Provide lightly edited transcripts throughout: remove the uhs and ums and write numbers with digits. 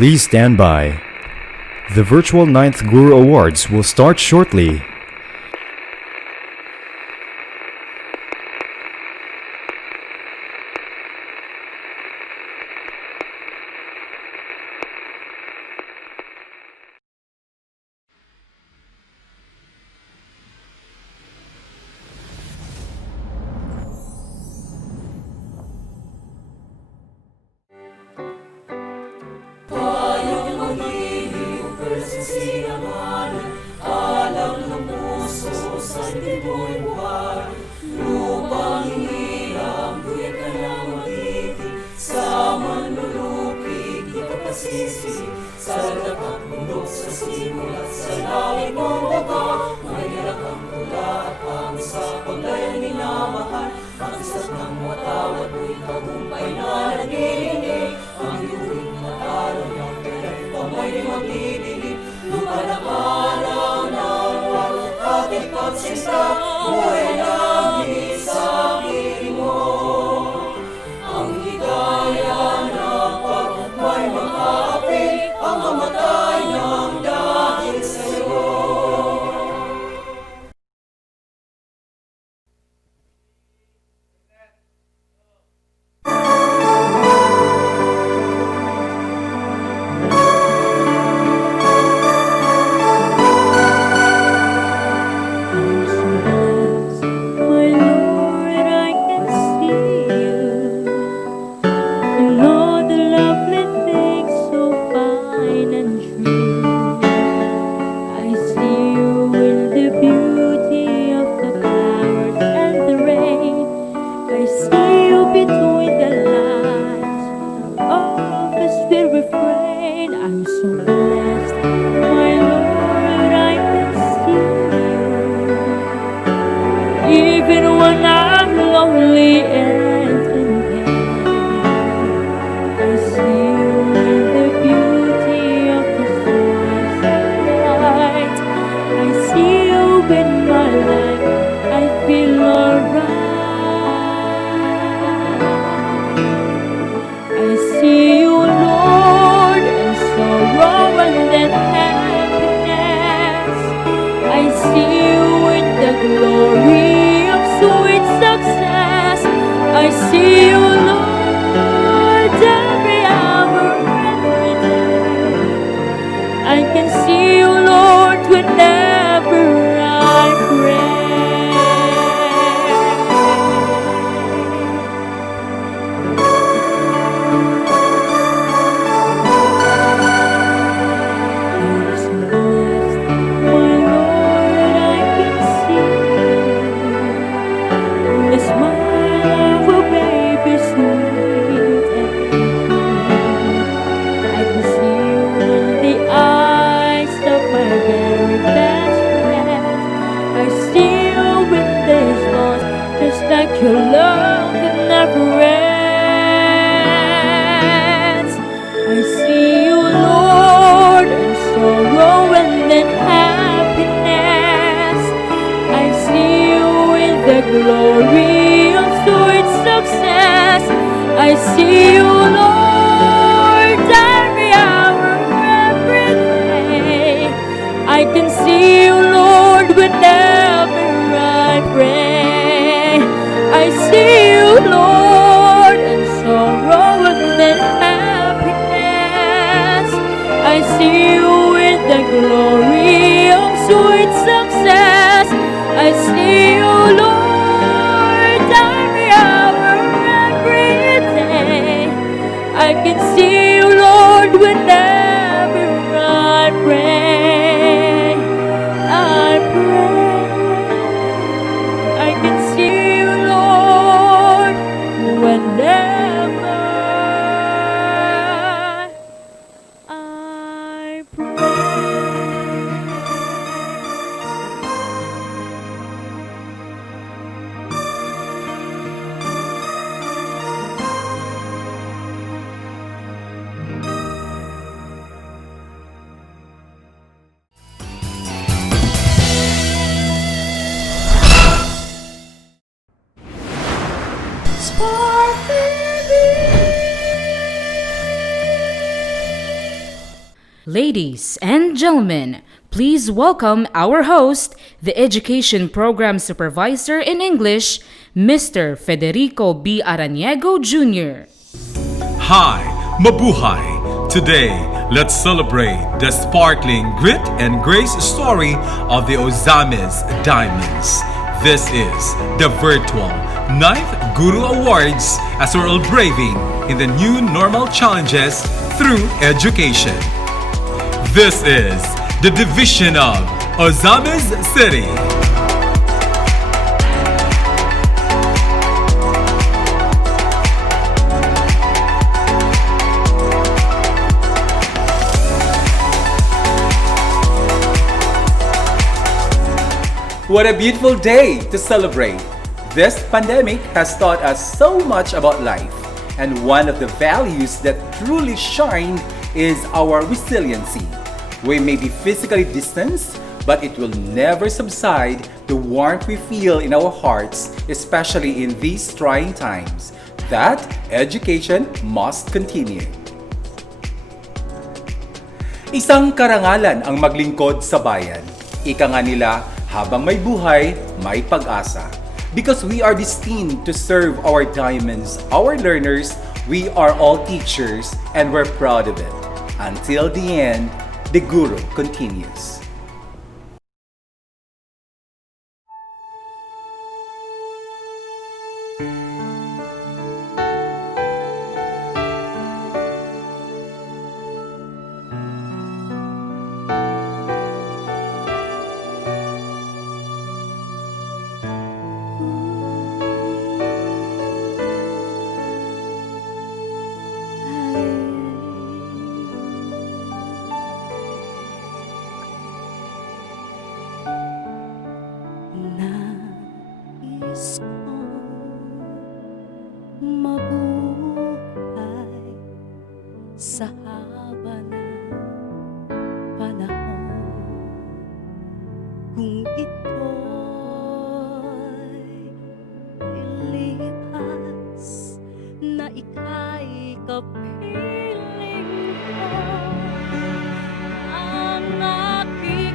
Please stand by. The virtual 9th GURO Awards will start shortly. Ladies and gentlemen, please welcome our host, the Education Program Supervisor in English, Mr. Federico B. Araniego Jr. Hi, mabuhay! Today, let's celebrate the sparkling grit and grace story of the Ozamiz Diamonds. This is the virtual 9th GURO Awards as we're all braving in the new normal challenges through education. This is the division of Ozamiz City. What a beautiful day to celebrate! This pandemic has taught us so much about life, and one of the values that truly shine is our resiliency. We may be physically distanced, but it will never subside the warmth we feel in our hearts, especially in these trying times. That education must continue. Isang karangalan ang maglingkod sa bayan. Ika nga nila, habang may buhay, may pag-asa. Because we are destined to serve our diamonds, our learners, we are all teachers, and we're proud of it. Until the end, the GURO continues. Nais kong mabuhay sa haba ng panahon. Kung ito'y lilipas na ika'y kapiling ko, ang aking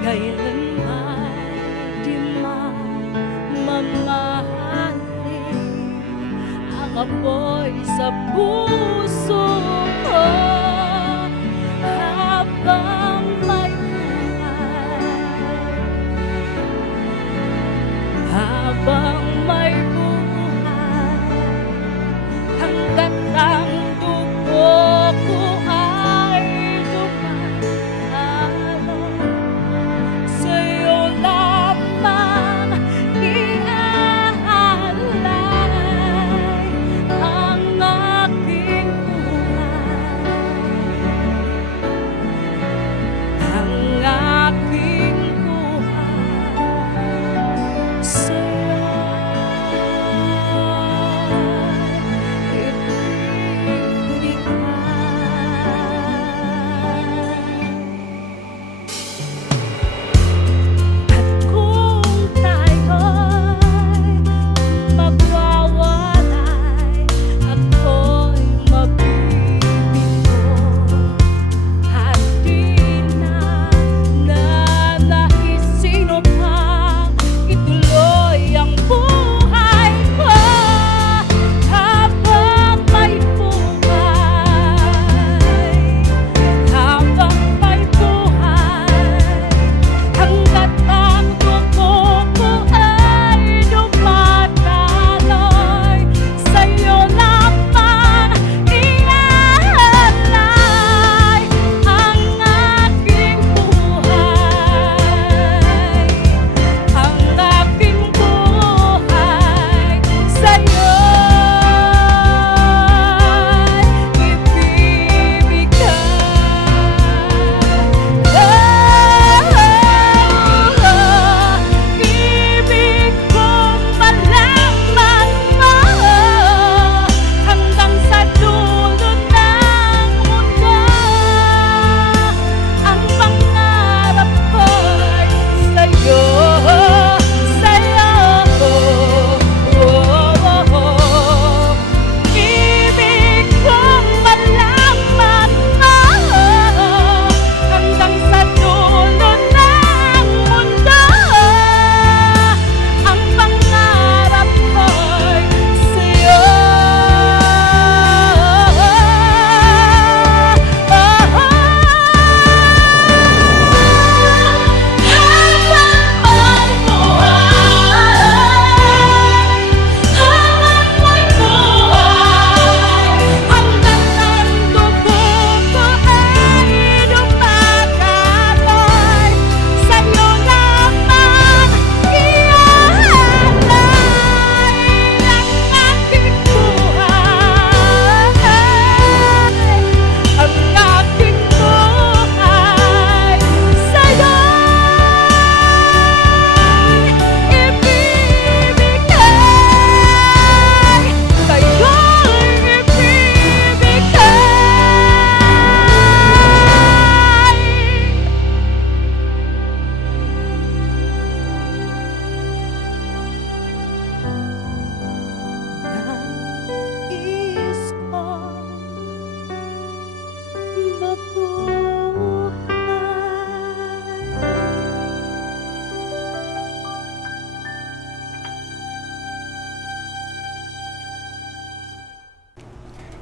kailanman di mamahalin ang apoy sa puso ko habang may buhay, habang may buhay, hanggat ang dugo ko ay dumalo. Sa'yo lamang iaalay ang aking buhay.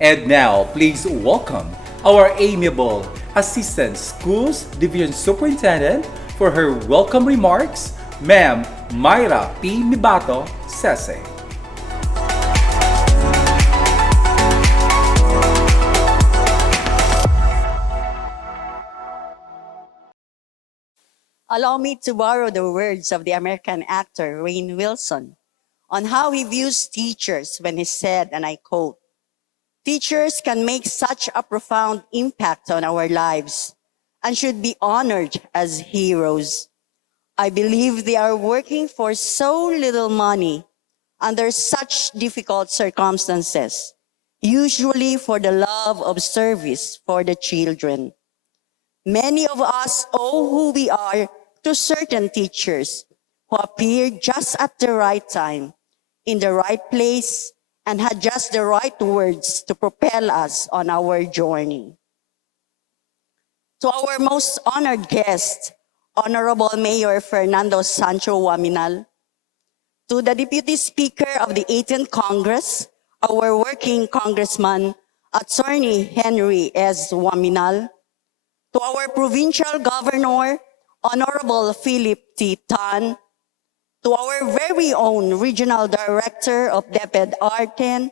And now, please welcome our amiable Assistant Schools Division Superintendent for her welcome remarks, Ma'am Myra P. Mibato Sese. Allow me to borrow the words of the American actor Rainn Wilson on how he views teachers when he said, and I quote, "Teachers can make such a profound impact on our lives and should be honored as heroes. I believe they are working for so little money under such difficult circumstances, usually for the love of service for the children. Many of us owe who we are to certain teachers who appeared just at the right time, in the right place, and had just the right words to propel us on our journey." To our most honored guest, Honorable Mayor Fernando Sancho Waminal, to the Deputy Speaker of the 18th Congress, our working Congressman, Attorney Henry S. Waminal, to our Provincial Governor, Honorable Philip T. Tan, to our very own Regional Director of DepEd Arten,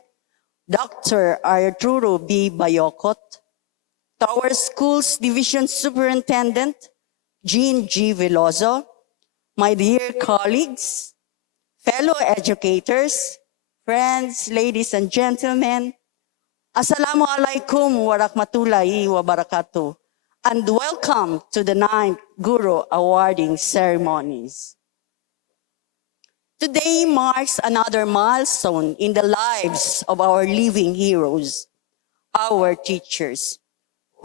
Dr. Arturo B. Bayokot, to our Schools Division Superintendent, Jean G. Veloso, my dear colleagues, fellow educators, friends, ladies and gentlemen, Assalamualaikum warahmatullahi wabarakatuh, and welcome to the 9th GURO Awarding Ceremonies. Today marks another milestone in the lives of our living heroes, our teachers,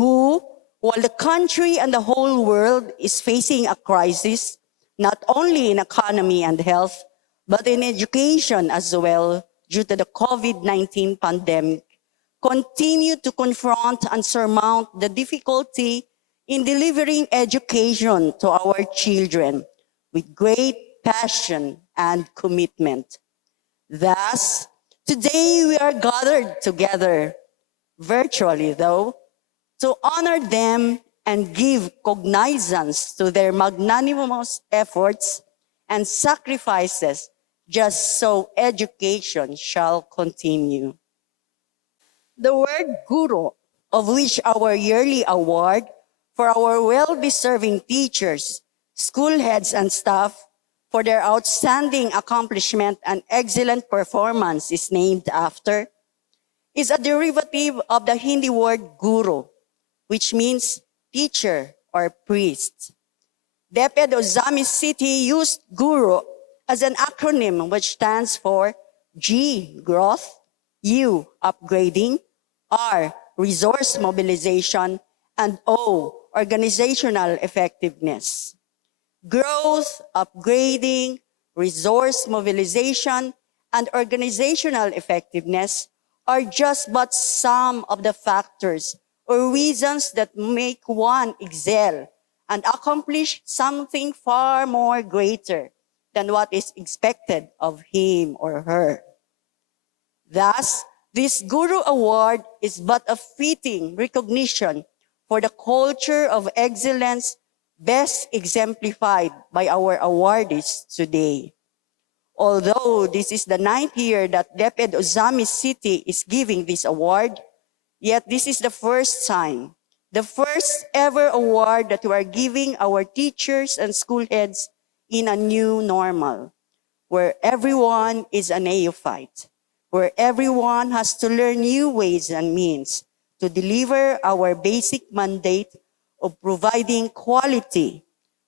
who, while the country and the whole world is facing a crisis, not only in economy and health, but in education as well, due to the COVID-19 pandemic, continue to confront and surmount the difficulty in delivering education to our children with great passion and commitment. Thus, today we are gathered together, virtually though, to honor them and give cognizance to their magnanimous efforts and sacrifices just so education shall continue. The word GURO, of which our yearly award for our well-deserving teachers, school heads, and staff for their outstanding accomplishment and excellent performance is named after, is a derivative of the Hindi word guru, which means teacher or priest. DepEd Ozamiz City used GURO as an acronym which stands for G, growth, U, upgrading, R, resource mobilization, and O, organizational effectiveness. Growth, upgrading, resource mobilization, and organizational effectiveness are just but some of the factors or reasons that make one excel and accomplish something far more greater than what is expected of him or her. Thus, this GURO Award is but a fitting recognition for the culture of excellence best exemplified by our awardees today. Although this is the 9th year that DepEd Ozamiz City is giving this award, yet this is the first time, the first ever award that we are giving our teachers and school heads in a new normal, where everyone is a neophyte, where everyone has to learn new ways and means to deliver our basic mandate of providing quality,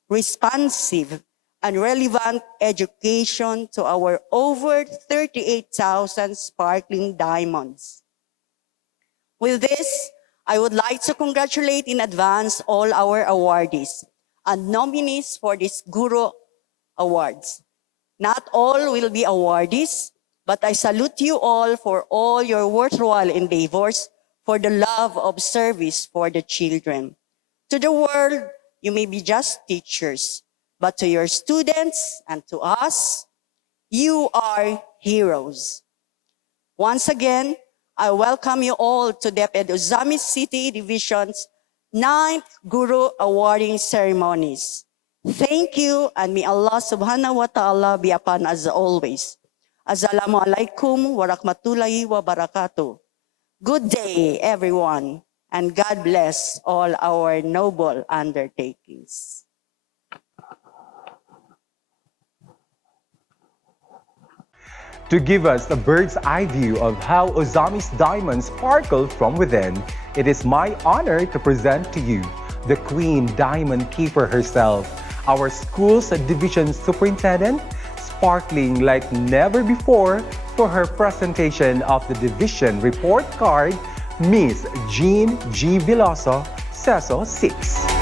responsive, and relevant education to our over 38,000 sparkling diamonds. With this, I would like to congratulate in advance all our awardees and nominees for this GURO Awards. Not all will be awardees, but I salute you all for all your worthwhile endeavors for the love of service for the children. To the world, you may be just teachers, but to your students and to us, you are heroes. Once again, I welcome you all to DepEd Ozamiz City Division's 9th GURO Awarding Ceremonies. Thank you, and may Allah subhanahu wa ta'ala be upon us always. Assalamualaikum warahmatullahi wabarakatuh. Good day, everyone, and God bless all our noble undertakings. To give us a bird's eye view of how Ozamiz Diamonds sparkle from within, it is my honor to present to you the Queen Diamond Keeper herself, our school's division superintendent, sparkling like never before for her presentation of the division report card, Miss Jean G. Veloso, CESO 6.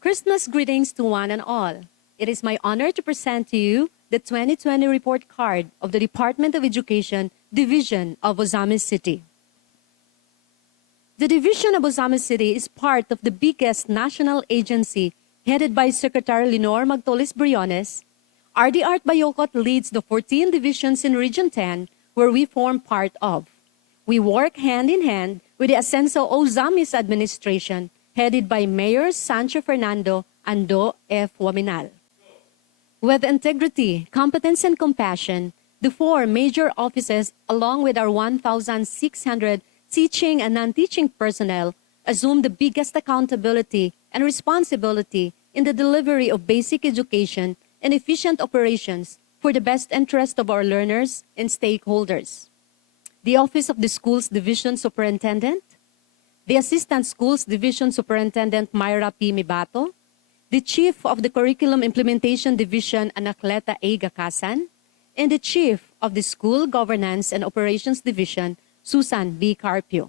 Christmas greetings to one and all. It is my honor to present to you the 2020 report card of the Department of Education Division of Ozamiz City. The Division of Ozamiz City is part of the biggest national agency headed by Secretary Lenore Magtolis Briones. RD Art Bayocot leads the 14 divisions in Region 10 where we form part of. We work hand in hand with the Ascenso Ozamiz administration headed by Mayor Sancho Fernando and Do F. Waminal. With integrity, competence, and compassion, the four major offices, along with our 1,600 teaching and non-teaching personnel, assume the biggest accountability and responsibility in the delivery of basic education and efficient operations for the best interest of our learners and stakeholders. The Office of the Schools Division Superintendent, the Assistant Schools Division Superintendent Myra P. Mibato, the Chief of the Curriculum Implementation Division Anacleta A. Gakasan, and the Chief of the School Governance and Operations Division Susan B. Carpio.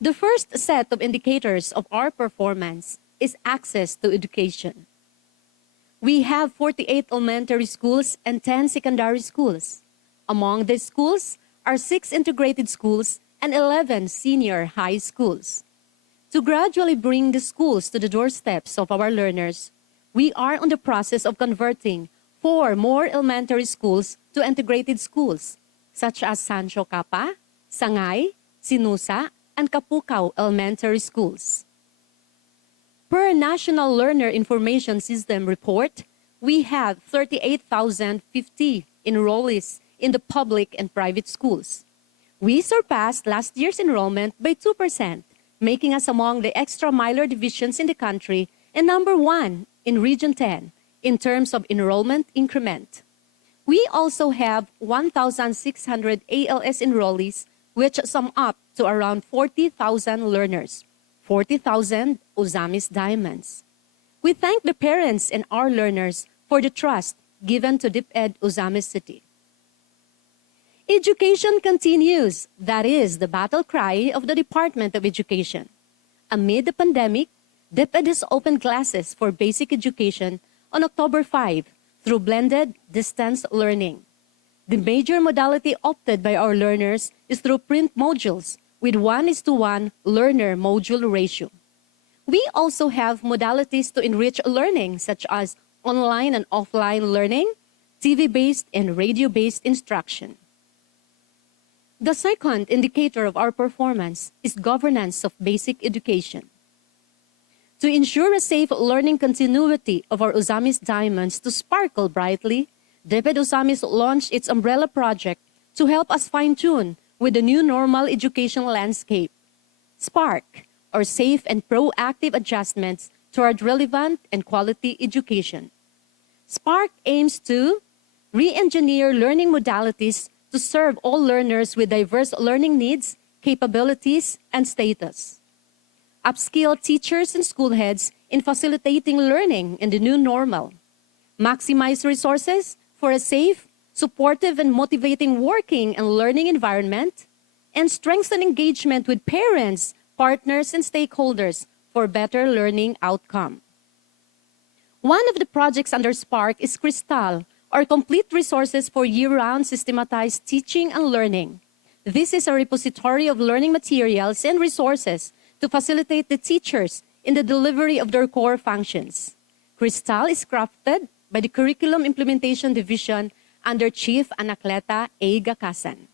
The first set of indicators of our performance is access to education. We have 48 elementary schools and 10 secondary schools. Among these schools are 6 integrated schools and 11 senior high schools. To gradually bring the schools to the doorsteps of our learners, we are on the process of converting 4 more elementary schools to integrated schools, such as Sancho Capa, Sangay, Sinusa, and Kapukaw elementary schools. Per National Learner Information System report, we have 38,050 enrollees in the public and private schools. We surpassed last year's enrollment by 2%, making us among the extra-miler divisions in the country and number 1 in Region 10 in terms of enrollment increment. We also have 1,600 ALS enrollees, which sum up to around 40,000 learners, 40,000 Ozamiz Diamonds. We thank the parents and our learners for the trust given to DepEd Ozamiz City. Education continues. That is the battle cry of the Department of Education. Amid the pandemic, DepEd has opened classes for basic education on October 5 through blended distance learning. The major modality opted by our learners is through print modules with 1:1 learner-module ratio. We also have modalities to enrich learning such as online and offline learning, TV-based and radio-based instruction. The second indicator of our performance is governance of basic education. To ensure a safe learning continuity of our Ozamiz Diamonds to sparkle brightly, DepEd Ozamiz launched its umbrella project to help us fine-tune with the new normal education landscape. SPARK, or Safe and Proactive Adjustments Toward Relevant and Quality Education. SPARK aims to re-engineer learning modalities to serve all learners with diverse learning needs, capabilities, and status. Upskill teachers and school heads in facilitating learning in the new normal. Maximize resources for a safe, supportive, and motivating working and learning environment, and strengthen engagement with parents, partners, and stakeholders for better learning outcome. One of the projects under SPARK is Crystal, or Complete Resources for Year-Round Systematized Teaching and Learning. This is a repository of learning materials and resources to facilitate the teachers in the delivery of their core functions. Crystal is crafted by the Curriculum Implementation Division under Chief Anacleta A. Gakasan.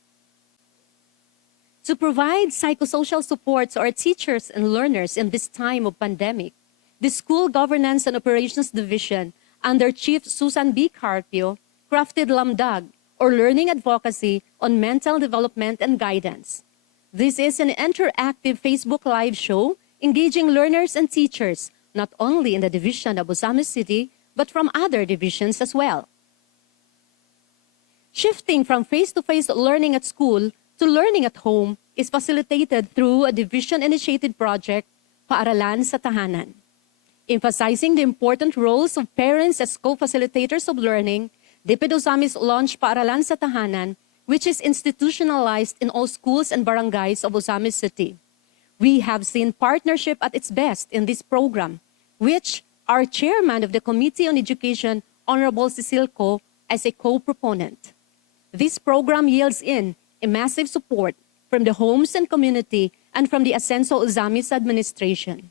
To provide psychosocial support to our teachers and learners in this time of pandemic, the School Governance and Operations Division under Chief Susan B. Carpio crafted Lamdag, or Learning Advocacy on Mental Development and Guidance. This is an interactive Facebook Live show engaging learners and teachers, not only in the division of Ozamiz City, but from other divisions as well. Shifting from face-to-face learning at school to learning at home is facilitated through a division-initiated project, Paaralan sa Tahanan. Emphasizing the important roles of parents as co-facilitators of learning, DepEd Ozamiz launched Paaralan sa Tahanan, which is institutionalized in all schools and barangays of Ozamiz City. We have seen partnership at its best in this program, which our chairman of the Committee on Education, Honorable Cecil Co, as a co-proponent. This program yields in a massive support from the homes and community and from the Ascenso Ozamiz administration.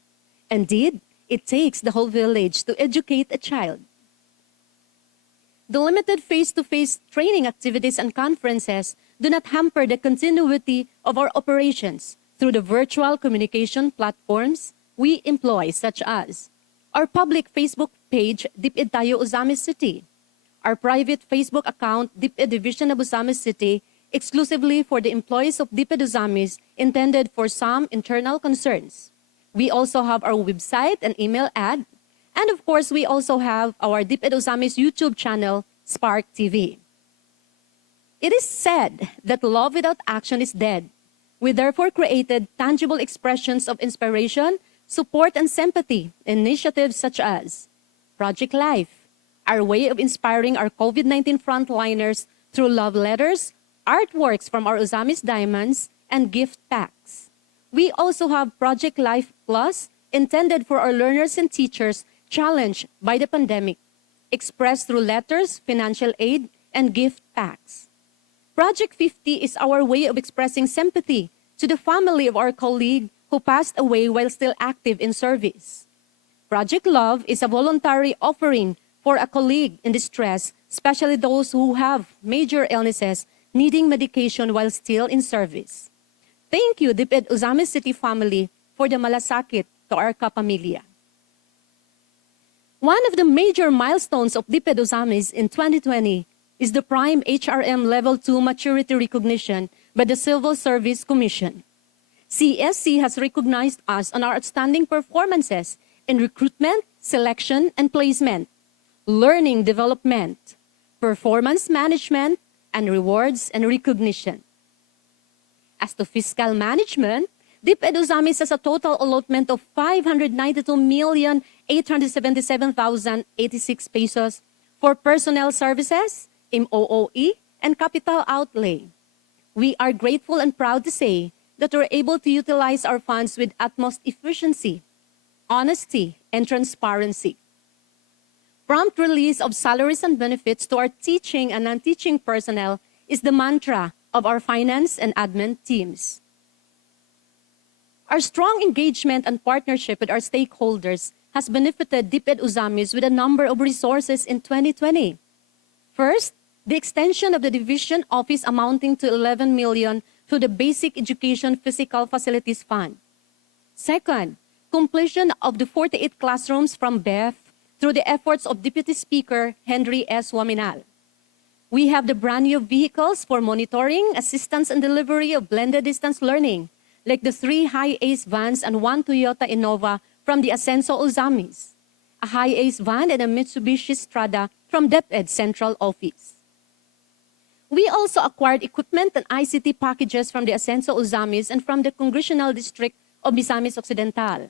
Indeed, it takes the whole village to educate a child. The limited face-to-face training activities and conferences do not hamper the continuity of our operations through the virtual communication platforms we employ, such as our public Facebook page, DepEd Tayo Ozamiz City, our private Facebook account, DepEd Division of Ozamiz City, exclusively for the employees of DepEd Ozamiz, intended for some internal concerns. We also have our website and email ad, and of course, we also have our DepEd Ozamiz YouTube channel, Spark TV. It is said that love without action is dead. We therefore created tangible expressions of inspiration, support, and sympathy, initiatives such as Project Life, our way of inspiring our COVID-19 frontliners through love letters, artworks from our Ozamiz Diamonds, and gift packs. We also have Project Life Plus, intended for our learners and teachers challenged by the pandemic, expressed through letters, financial aid, and gift packs. Project 50 is our way of expressing sympathy to the family of our colleague who passed away while still active in service. Project Love is a voluntary offering for a colleague in distress, especially those who have major illnesses needing medication while still in service. Thank you, DepEd Ozamiz City family, for the malasakit to our kapamilya. One of the major milestones of DepEd Ozamiz in 2020 is the Prime HRM Level 2 Maturity Recognition by the Civil Service Commission. CSC has recognized us on our outstanding performances in recruitment, selection, and placement, learning development, performance management, and rewards and recognition. As to fiscal management, DepEd Ozamiz has a total allotment of 592,877,086 pesos for personnel services, MOOE, and capital outlay. We are grateful and proud to say that we're able to utilize our funds with utmost efficiency, honesty, and transparency. Prompt release of salaries and benefits to our teaching and non-teaching personnel is the mantra of our finance and admin teams. Our strong engagement and partnership with our stakeholders has benefited DepEd Ozamiz with a number of resources in 2020. First, the extension of the division office amounting to 11 million to the Basic Education Physical Facilities Fund. Second, completion of the 48 classrooms from BEF through the efforts of Deputy Speaker Henry S. Waminal. We have the brand new vehicles for monitoring, assistance, and delivery of blended distance learning, like the 3 high-ace vans and 1 Toyota Innova from the Ascenso Ozamiz, a high-ace van and a Mitsubishi Strada from DepEd Central Office. We also acquired equipment and ICT packages from the Ascenso Ozamiz and from the Congressional District of Misamis Occidental.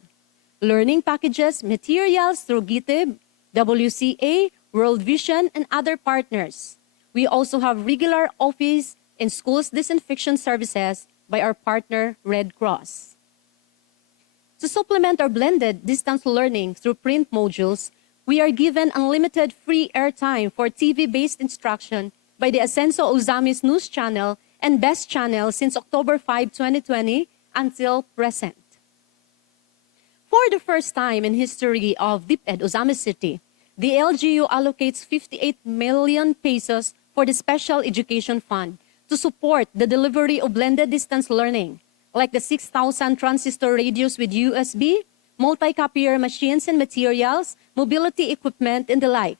Learning packages, materials through GITIB, WCA, World Vision, and other partners. We also have regular office and schools disinfection services by our partner, Red Cross. To supplement our blended distance learning through print modules, we are given unlimited free airtime for TV-based instruction by the Ascenso Ozamiz News Channel and Best Channel since October 5, 2020 until present. For the first time in history of DepEd Ozamiz City, the LGU allocates 58 million pesos for the Special Education Fund to support the delivery of blended distance learning, like the 6,000 transistor radios with USB, multi-copier machines and materials, mobility equipment, and the like.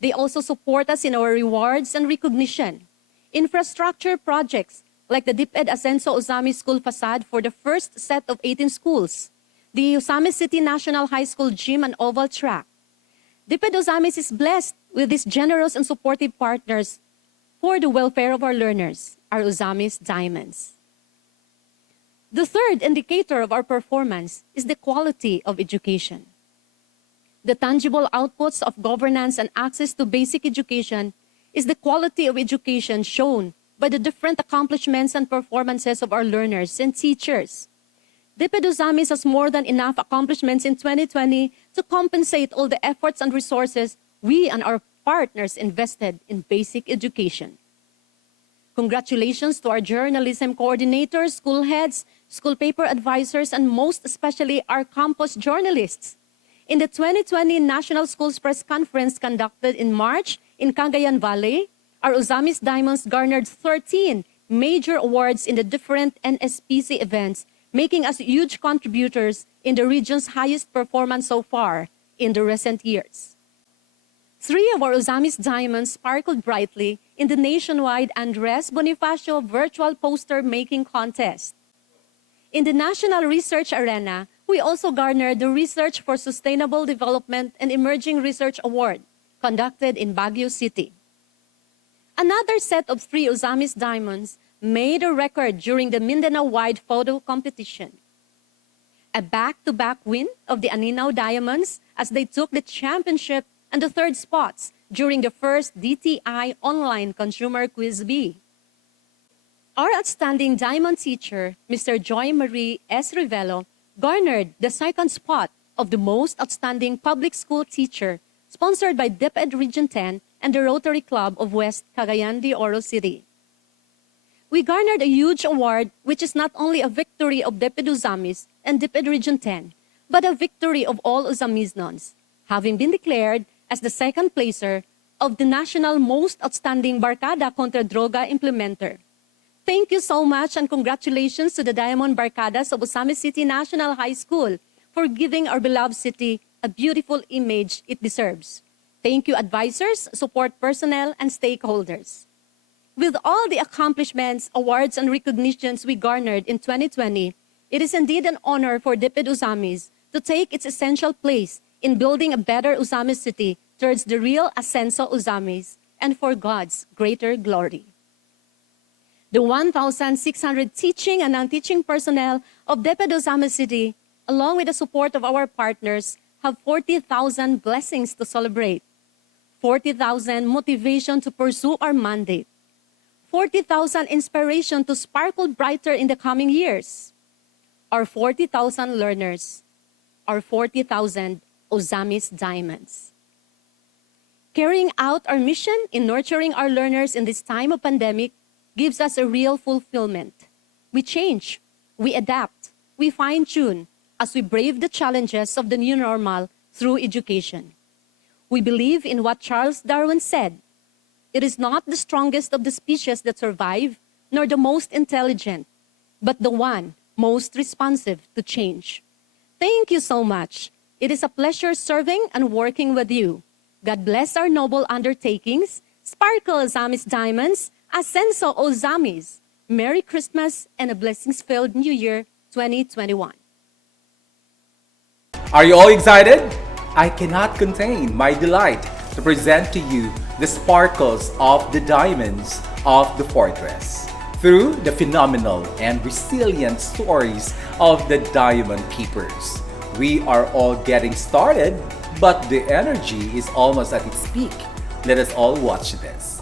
They also support us in our rewards and recognition. Infrastructure projects like the DepEd Ascenso Ozamiz School facade for the first set of 18 schools, the Ozamiz City National High School gym and oval track. DepEd Ozamiz is blessed with these generous and supportive partners for the welfare of our learners, our Ozamiz Diamonds. The third indicator of our performance is the quality of education. The tangible outputs of governance and access to basic education is the quality of education shown by the different accomplishments and performances of our learners and teachers. DepEd Ozamiz has more than enough accomplishments in 2020 to compensate all the efforts and resources we and our partners invested in basic education. Congratulations to our journalism coordinators, school heads, school paper advisors, and most especially our campus journalists. In the 2020 National Schools Press Conference conducted in March in Cagayan Valley, our Ozamiz Diamonds garnered 13 major awards in the different NSPC events, making us huge contributors in the region's highest performance so far in the recent years. 3 of our Ozamiz Diamonds sparkled brightly in the nationwide Andres Bonifacio Virtual Poster Making Contest. In the National Research Arena, we also garnered the Research for Sustainable Development and Emerging Research Award, conducted in Baguio City. Another set of 3 Ozamiz Diamonds made a record during the Mindanao-wide photo competition. A back-to-back win of the Aninaw Diamonds as they took the championship and the 3rd spots during the first DTI Online Consumer Quiz B. Our outstanding diamond teacher, Mr. Joy Marie S. Rivelo, garnered the 2nd spot of the most outstanding public school teacher, sponsored by DepEd Region 10 and the Rotary Club of West Cagayan de Oro City. We garnered a huge award, which is not only a victory of DepEd Ozamiz and DepEd Region 10, but a victory of all Ozamiznons, having been declared as the 2nd placer of the National Most Outstanding Barkada Contra Droga Implementer. Thank you so much and congratulations to the Diamond Barkadas of Ozamiz City National High School for giving our beloved city a beautiful image it deserves. Thank you, advisors, support personnel, and stakeholders. With all the accomplishments, awards, and recognitions we garnered in 2020, it is indeed an honor for DepEd Ozamiz to take its essential place in building a better Ozamiz City towards the real Ascenso Ozamiz and for God's greater glory. The 1,600 teaching and non-teaching personnel of DepEd Ozamiz City, along with the support of our partners, have 40,000 blessings to celebrate, 40,000 motivation to pursue our mandate, 40,000 inspiration to sparkle brighter in the coming years, our 40,000 learners, our 40,000 Ozamiz Diamonds. Carrying out our mission in nurturing our learners in this time of pandemic gives us a real fulfillment. We change, we adapt, we fine-tune as we brave the challenges of the new normal through education. We believe in what Charles Darwin said, "It is not the strongest of the species that survive, nor the most intelligent, but the one most responsive to change." Thank you so much. It is a pleasure serving and working with you. God bless our noble undertakings. Sparkle Ozamiz Diamonds, Ascenso Ozamiz. Merry Christmas and a blessings-filled New Year 2021. Are you all excited? I cannot contain my delight to present to you the sparkles of the diamonds of the fortress through the phenomenal and resilient stories of the diamond keepers. We are all getting started, but the energy is almost at its peak. Let us all watch this.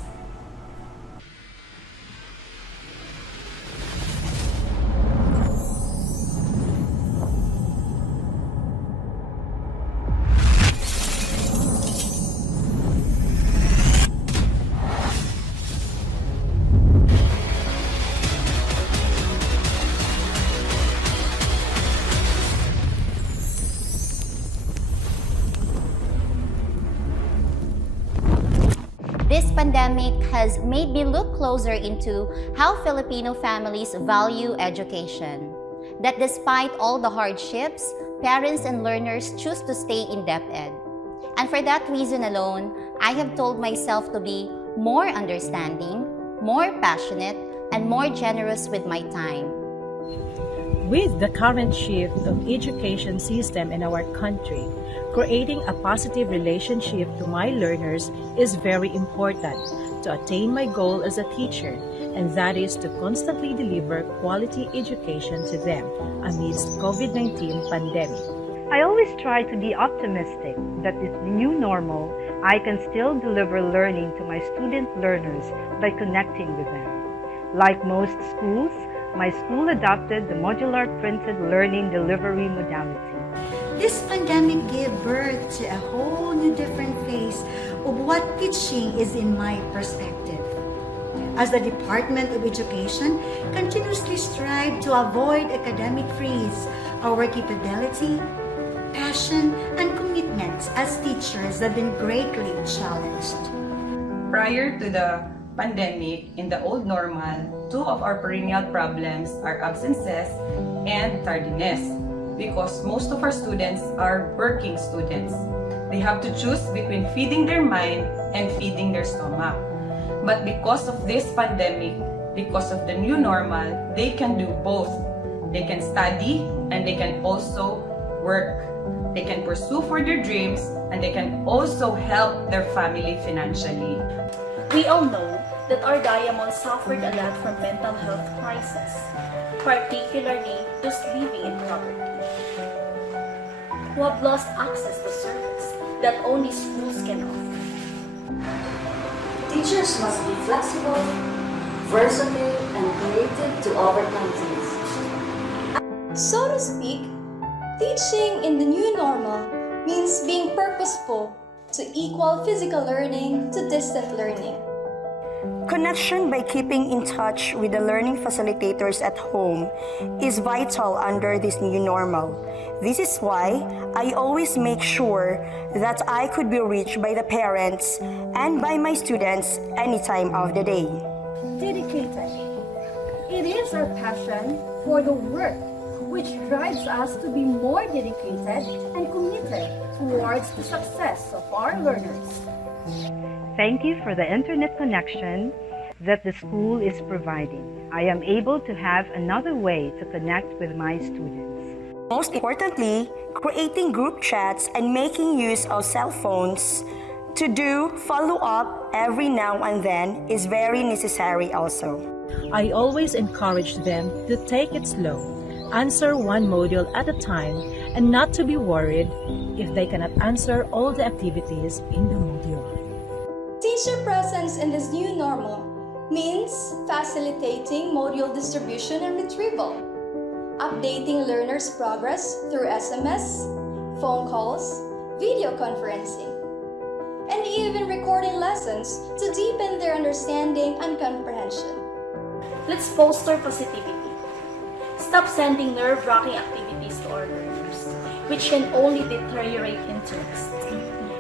pandemic has made me look closer into how Filipino families value education. That despite all the hardships, parents and learners choose to stay in DepEd. And for that reason alone, I have told myself to be more understanding, more passionate, and more generous with my time. With the current shift of education system in our country, creating a positive relationship to my learners is very important to attain my goal as a teacher, and that is to constantly deliver quality education to them amidst COVID-19 pandemic. I always try to be optimistic that this new normal, I can still deliver learning to my student learners by connecting with them. Like most schools, my school adopted the modular printed learning delivery modality. This pandemic gave birth to a whole new different phase of what teaching is in my perspective. As the Department of Education continuously strive to avoid academic freeze, our capability, passion, and commitment as teachers have been greatly challenged. Prior to the pandemic, in the old normal, two of our perennial problems are absences and tardiness, because most of our students are working students. They have to choose between feeding their mind and feeding their stomach. But because of this pandemic, because of the new normal, they can do both. They can study and they can also work. They can pursue for their dreams and they can also help their family financially. We all know that our diamonds suffered a lot from mental health crisis, particularly those living in poverty, who have lost access to service that only schools can offer. Teachers must be flexible, versatile, and creative to overcome things. So to speak, teaching in the new normal means being purposeful to equal physical learning to distant learning. Connection by keeping in touch with the learning facilitators at home is vital under this new normal. This is why I always make sure that I could be reached by the parents and by my students any time of the day. Dedicated. It is our passion for the work which drives us to be more dedicated and committed towards the success of our learners. Thank you for the internet connection that the school is providing. I am able to have another way to connect with my students. Most importantly, creating group chats and making use of cell phones to do follow-up every now and then is very necessary also. I always encourage them to take it slow, answer one module at a time, and not to be worried if they cannot answer all the activities in the module. Teacher presence in this new normal means facilitating module distribution and retrieval, updating learners' progress through SMS, phone calls, video conferencing, and even recording lessons to deepen their understanding and comprehension. Let's foster positivity. Stop sending nerve-wracking activities to our learners, which can only deteriorate interest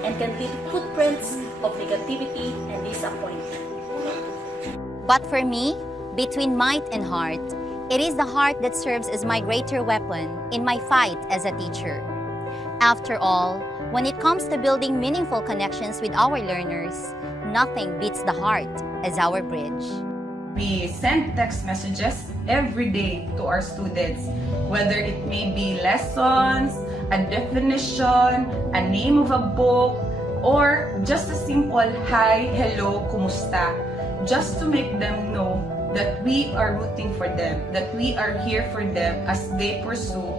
and can leave footprints of negativity and disappointment. But for me, between might and heart, it is the heart that serves as my greater weapon in my fight as a teacher. After all, when it comes to building meaningful connections with our learners, nothing beats the heart as our bridge. We send text messages every day to our students, whether it may be lessons, a definition, a name of a book, or just a simple hi, hello, kumusta, just to make them know that we are rooting for them, that we are here for them as they pursue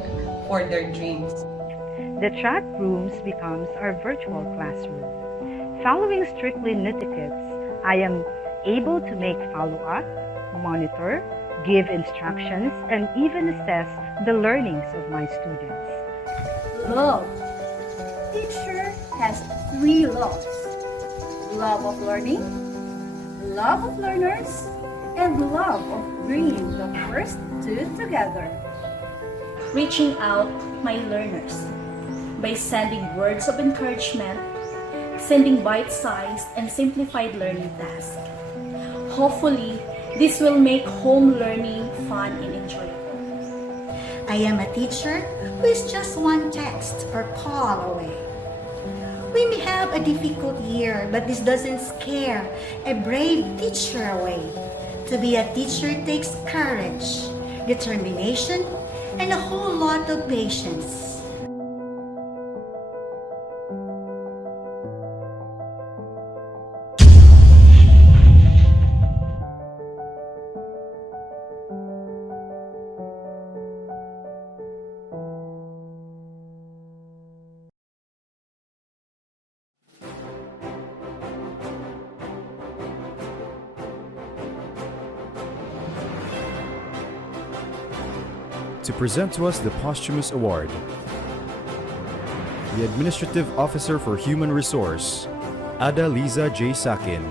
for their dreams. The chat rooms becomes our virtual classroom. Following strictly etiquettes, I am able to make follow-up, monitor, give instructions, and even assess the learnings of my students. Love. Teacher has 3 loves. Love of learning, love of learners, and love of bringing the first 2 together. Reaching out my learners by sending words of encouragement, sending bite-sized and simplified learning tasks. Hopefully, this will make home learning fun and enjoyable. I am a teacher who is just one text or call away. We may have a difficult year, but this doesn't scare a brave teacher away. To be a teacher takes courage, determination, and a whole lot of patience. To present to us the posthumous award, the Administrative Officer for Human Resource, Ada Liza J. Sakin.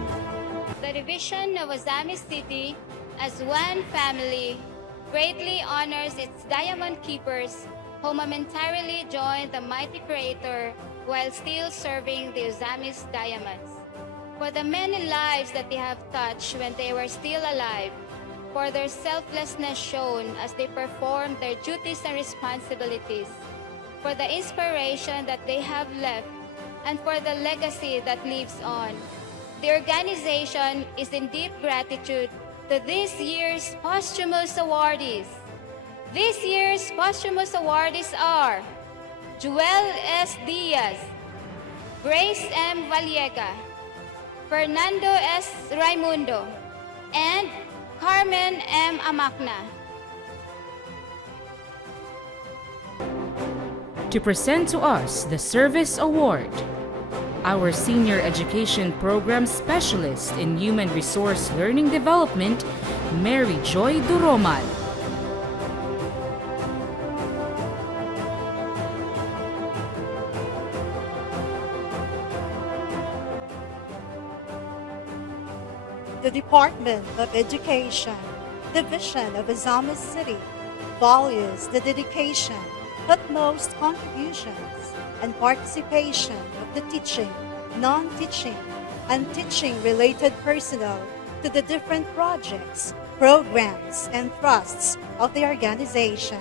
The division of Ozamiz City, as one family, greatly honors its diamond keepers who momentarily joined the mighty Creator while still serving the Ozamiz Diamonds. For the many lives that they have touched when they were still alive, for their selflessness shown as they performed their duties and responsibilities, for the inspiration that they have left, and for the legacy that lives on. The organization is in deep gratitude to this year's posthumous awardees. This year's posthumous awardees are Joel S. Diaz, Grace M. Vallega, Fernando S. Raimundo, and Carmen M. Amakna. To present to us the Service Award, our Senior Education Program Specialist in Human Resource Learning Development, Mary Joy Duromal. The Department of Education, Division of Ozamiz City, values the dedication, utmost contributions, and participation of the teaching, non-teaching, and teaching-related personnel to the different projects, programs, and thrusts of the organization,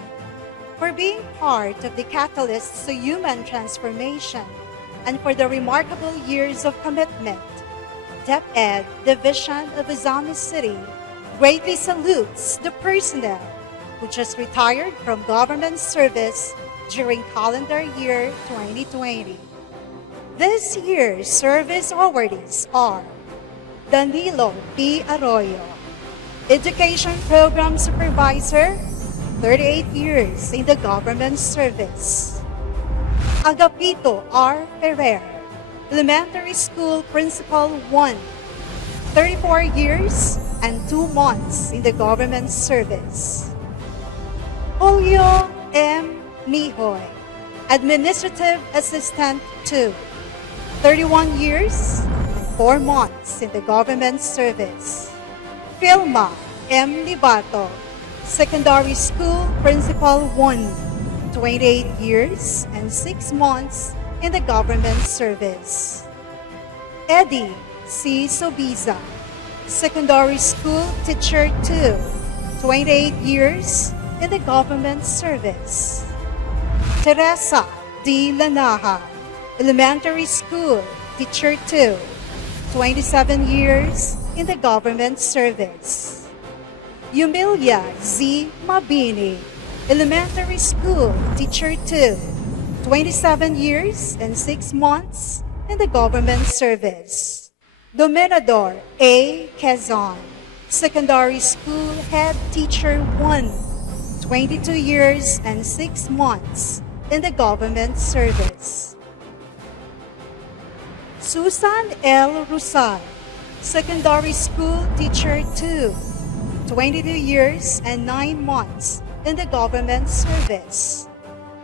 for being part of the catalysts to human transformation, and for the remarkable years of commitment. DepEd Division of Ozamiz City greatly salutes the personnel who just retired from government service during calendar year 2020. This year's service awardees are Danilo P. Arroyo, Education Program Supervisor, 38 years in the government service. Agapito R. Ferrer, Elementary School Principal 1, 34 years and 2 months in the government service. Julio M. Mihoy, Administrative Assistant 2, 31 years and 4 months in the government service. Filma M. Libato, Secondary School Principal 1, 28 years and 6 months in the government service. Eddie C. Sobiza, Secondary School Teacher 2, 28 years in the government service. Teresa D. Lanaha, Elementary School Teacher 2, 27 years in the government service. Yumilia Z. Mabini, Elementary School Teacher 2, 27 years and 6 months in the government service. Dominador A. Quezon, Secondary School Head Teacher 1, 22 years and 6 months in the government service. Susan L. Rusal, Secondary School Teacher 2, 22 years and 9 months in the government service.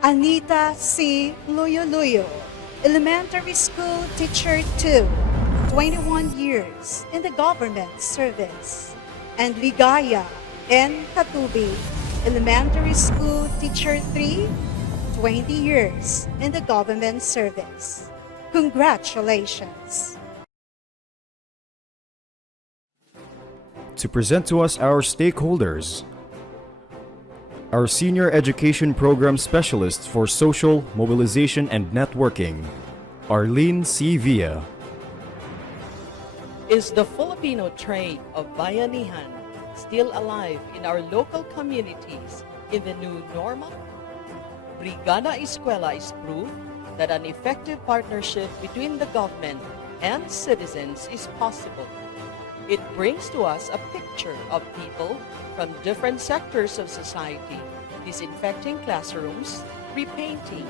Anita C. Luyo, Elementary School Teacher 2, 21 years in the government service. And Ligaya N. Katubi, Elementary School Teacher 3, 20 years in the government service. Congratulations! To present to us our stakeholders, our Senior Education Program Specialist for Social Mobilization and Networking, Arlene C. Villa. Is the Filipino trait of bayanihan still alive in our local communities in the new normal? Brigada Eskwela is proof that an effective partnership between the government and citizens is possible. It brings to us a picture of people from different sectors of society, disinfecting classrooms, repainting,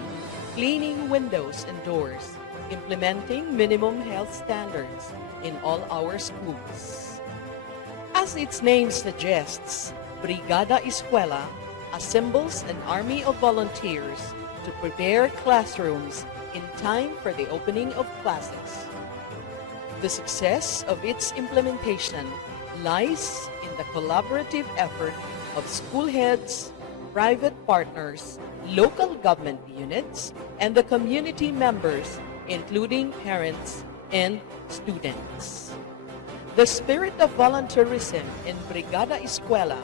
cleaning windows and doors, implementing minimum health standards in all our schools. As its name suggests, Brigada Eskwela assembles an army of volunteers to prepare classrooms in time for the opening of classes. The success of its implementation lies in the collaborative effort of school heads, private partners, local government units, and the community members, including parents and students. The spirit of volunteerism in Brigada Eskwela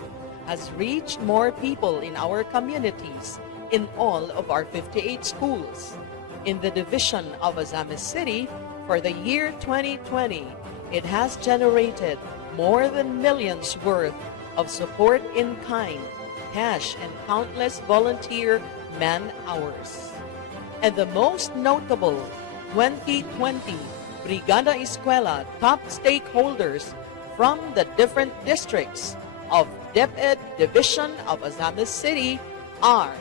has reached more people in our communities in all of our 58 schools. In the division of Ozamiz City, for the year 2020, it has generated more than millions worth of support in kind, cash, and countless volunteer man-hours. And the most notable 2020 Brigada Eskwela top stakeholders from the different districts of DepEd Division of Ozamiz City are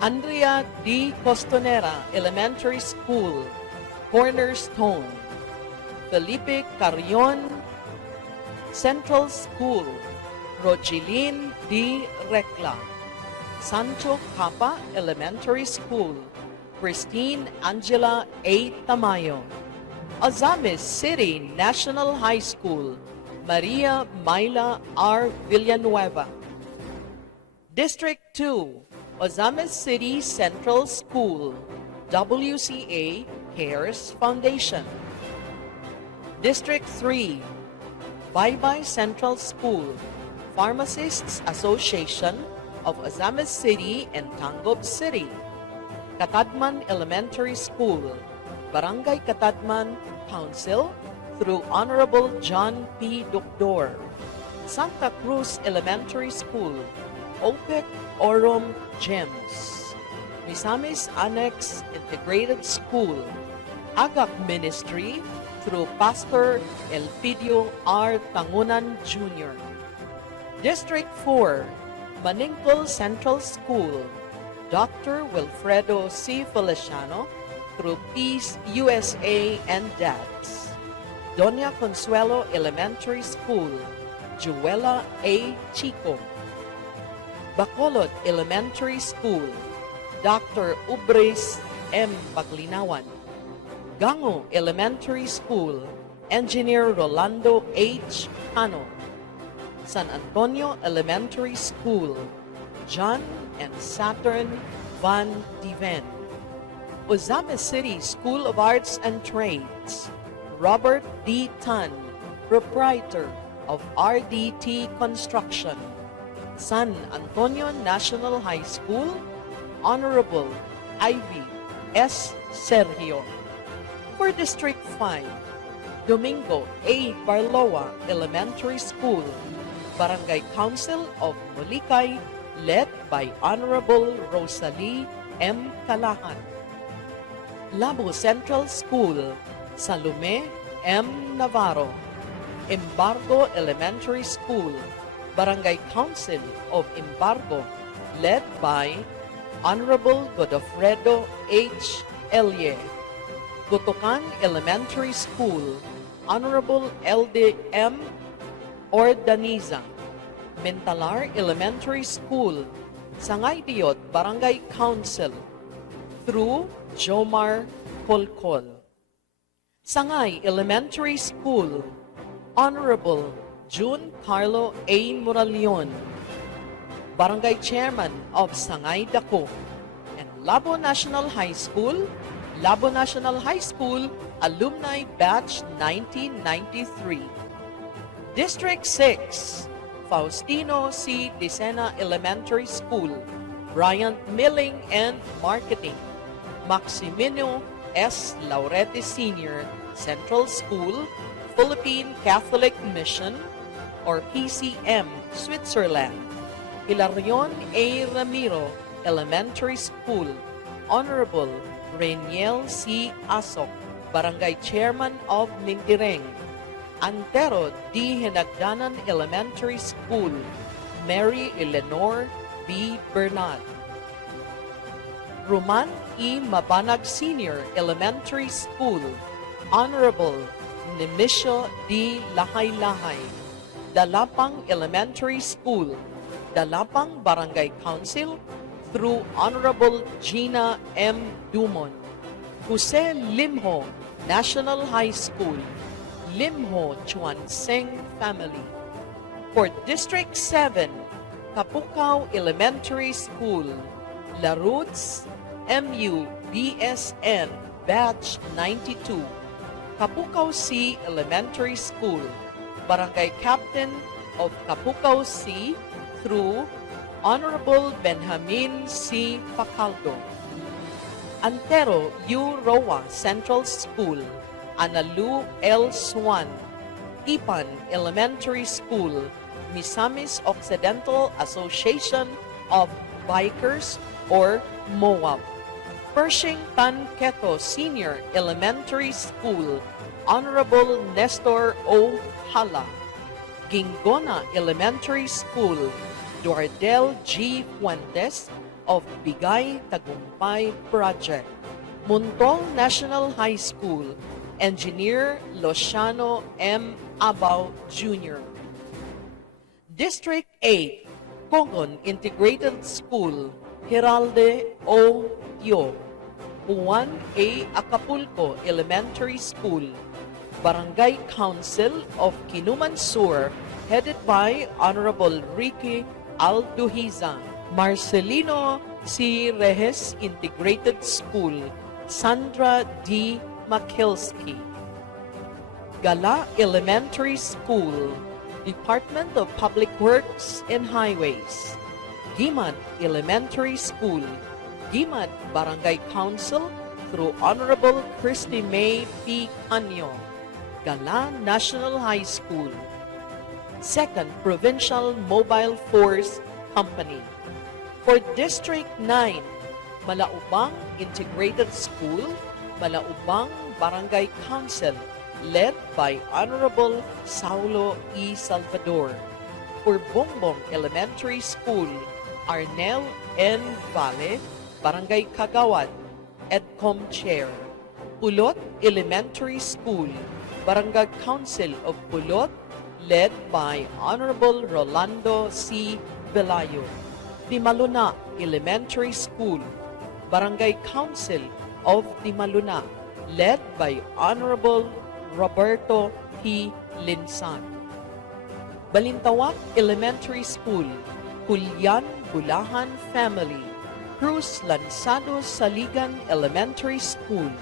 Andrea D. Costonera Elementary School, Cornerstone, Felipe Carrion Central School, Rogeline D. Recla, Sancho Capa Elementary School, Christine Angela A. Tamayo, Ozamiz City National High School, Maria Myla R. Villanueva, District 2, Ozamiz City Central School, WCA Cares Foundation, District 3, Baybay Central School, Pharmacists Association of Ozamiz City and Tangub City, Katadman Elementary School, Barangay Katadman Council through Honorable John P. Doctor, Santa Cruz Elementary School, OPEC Orom Gems, Misamis Annex Integrated School, Agak Ministry through Pastor Elpidio R. Tangunan Jr., District 4, Maningpal Central School, Dr. Wilfredo C. Feliciano through Peace USA and DATS, Doña Consuelo Elementary School, Juela A. Chico, Bacolod Elementary School, Dr. Ubres M. Paglinawan, Gango Elementary School, Engineer Rolando H. Cano, San Antonio Elementary School, John and Saturn Van Diven, Ozamiz City School of Arts and Trades, Robert D. Tan, proprietor of RDT Construction, San Antonio National High School, Honorable Ivy S. Sergio. For District 5, Domingo A. Barloa Elementary School, Barangay Council of Molicay, led by Honorable Rosalie M. Calahan. Labo Central School, Salome M. Navarro, Embargo Elementary School, Barangay Council of Embargo, led by Honorable Godofredo H. Elie. Gutucan Elementary School, Honorable L.D.M. Ordaniza. Mentalar Elementary School, Sangay Diot Barangay Council, through Jomar Kolkol. Sangay Elementary School, Honorable June Carlo A. Moralion, Barangay Chairman of Sangay Dako, and Labo National High School, Labo National High School, Alumni Batch 1993. District 6, Faustino C. Dicena Elementary School, Bryant Milling and Marketing. Maximino S. Laurete Senior Central School, Philippine Catholic Mission, or PCM, Switzerland. Hilarion A. Ramiro Elementary School, Honorable Reniel C. Asok, Barangay Chairman of Mintireng. Antero D. Hinagdanan Elementary School, Mary Eleanor B. Bernat. Roman E. Mabanag Senior Elementary School, Honorable Nemisio D. Lahay-Lahay. Dalapang Elementary School, Dalapang Barangay Council, through Honorable Gina M. Dumon. Jose Limho National High School, Limho Chuanseng Family. For District 7, Kapukaw Elementary School, La Roots MU BSN Batch 92, Kapukaw C Elementary School, Barangay Captain of Kapukaw C through Honorable Benjamin C. Pacaldo. Antero U. Central School, Analu L. Swan, Ipan Elementary School, Misamis Occidental Association of Bikers or MOAB. Pershing Tan Keto Senior Elementary School, Honorable Nestor O. Hala. Gingona Elementary School, Duardel G. Fuentes of Bigay Tagumpay Project. Muntong National High School, Engineer Lociano M. Abaw Jr. District 8, Cogon Integrated School, Heralde O. Tio. Juan A. Acapulco Elementary School, Barangay Council of Kinuman Sur, headed by Honorable Ricky Alduhiza. Marcelino C. Rejes Integrated School, Sandra D. Makilski. Gala Elementary School, Department of Public Works and Highways. Gimad Elementary School, Gimad Barangay Council through Honorable Christy May P. Canyo. Gala National High School. 2nd Provincial Mobile Force Company. For District 9, Malaubang Integrated School, Malaubang Barangay Council, led by Honorable Saulo E. Salvador. For Bongbong Elementary School, Arnel N. Valle, Barangay Kagawad, EDCOM Chair. Pulot Elementary School, Barangay Council of Pulot, led by Honorable Rolando C. Belayo. Dimaluna Elementary School, Barangay Council of Dimaluna, led by Honorable Roberto P. Linsan. Balintawak Elementary School, Julian Bulahan Family, Cruz Lanzado Saligan Elementary School,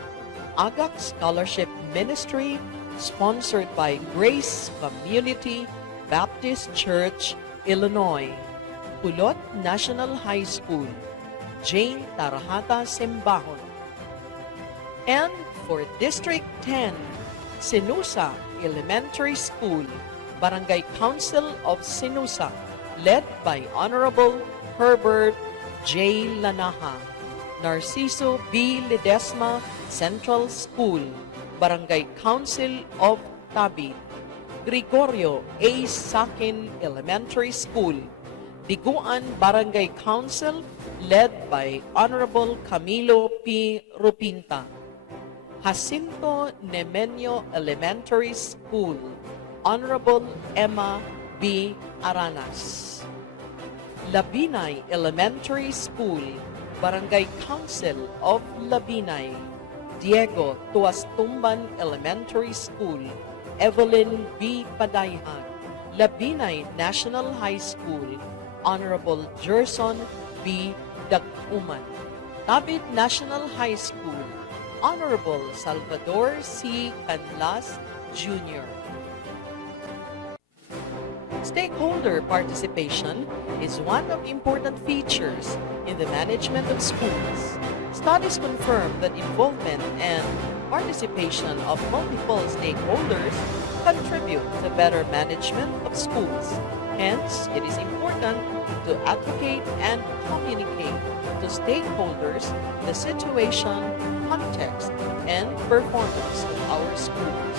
Agak Scholarship Ministry, sponsored by Grace Community Baptist Church, Illinois. Pulot National High School, Jane Tarahata Simbahon. And for District 10, Sinusa Elementary School, Barangay Council of Sinusa, led by Honorable Herbert J. Lanaha. Narciso B. Ledesma Central School, Barangay Council of Tabi. Gregorio A. Sakin Elementary School, Diguan Barangay Council, led by Honorable Camilo P. Rupinta. Jacinto Nemenyo Elementary School, Honorable Emma B. Aranas. Labinay Elementary School, Barangay Council of Labinay. Diego Tuastumban Elementary School, Evelyn B. Padayhan. Labinay National High School, Honorable Gerson B. Daguman. Tabit National High School, Honorable Salvador C. Canlas Jr. Stakeholder participation is one of the important features in the management of schools. Studies confirm that involvement and participation of multiple stakeholders contribute to better management of schools. Hence, it is important to advocate and communicate to stakeholders the situation, context, and performance of our schools.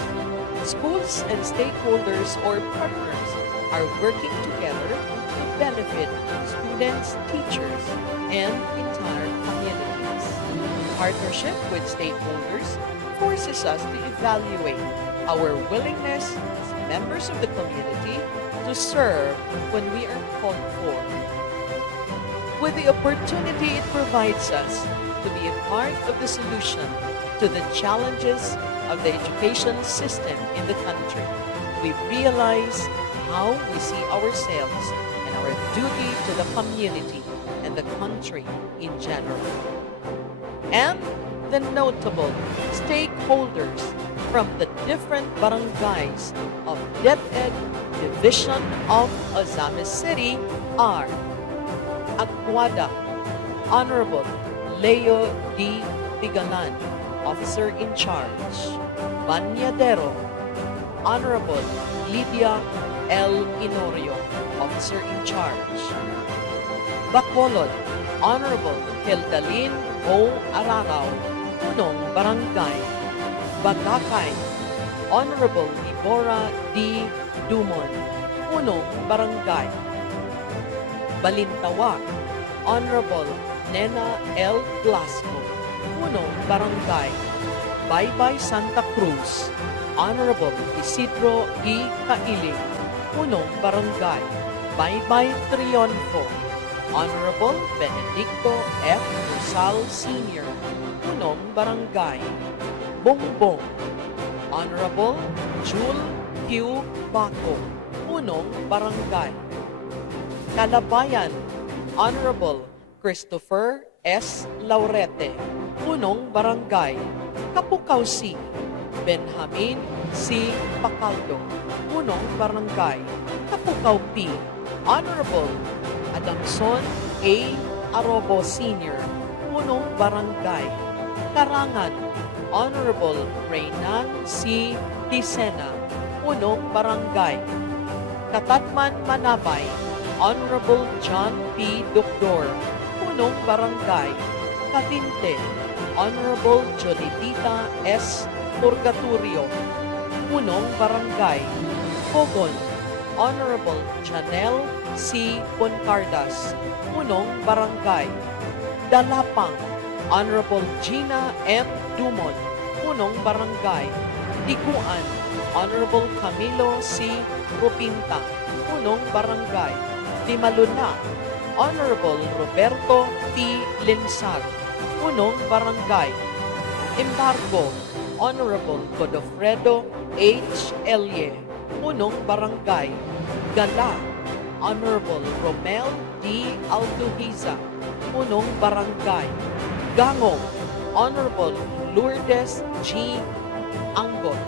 Schools and stakeholders or partners are working together to benefit students, teachers, and entire communities. Partnership with stakeholders forces us to evaluate our willingness as members of the community to serve when we are called for. With the opportunity it provides us to be a part of the solution to the challenges of the education system in the country, we realize how we see ourselves and our duty to the community and the country in general. And the notable stakeholders from the different barangays of DepEd Division of Ozamiz City are Aguada, Honorable Leo D. Tigalan, Officer in Charge; Banyadero, Honorable Lydia L. Inorio, Officer in Charge; Bacolod, Honorable Heldalin O. Ararao, Punong Barangay; Bagakay, Honorable Deborah D. Dumon, Punong Barangay; Balintawak, Honorable Nena L. Blasco, Punong Barangay; Baybay Santa Cruz, Honorable Isidro E. Kailing, Punong Barangay; Baybay Triunfo, Honorable Benedicto F. Rosal Sr., Punong Barangay; Bongbong, Honorable Jul Q. Baco, Punong Barangay; Kalabayan, Honorable Christopher S. Laurete, Punong Barangay; Kapukaw C. Benjamin C. Pacaldo, Punong Barangay; Kapukaw P. Honorable Adamson A. Arobo Sr., Punong Barangay; Karangan, Honorable Reynan C. Tisena, Punong Barangay; Katatman Manabay, Honorable John P. Doctor, Punong Barangay; Cavite, Honorable Jolitita S. Purgatorio, Punong Barangay; Pogon, Honorable Janelle C. Poncardas, Punong Barangay; Dalapang, Honorable Gina M. Dumon, Punong Barangay; Diguan, Honorable Camilo C. Rupinta, Punong Barangay; Timaluna, Honorable Roberto P. Linsag, Punong Barangay; Embargo, Honorable Godofredo H. Elye, Punong Barangay; Gala, Honorable Romel D. Altuhiza, Punong Barangay; Gangong, Honorable Lourdes G. Anggot,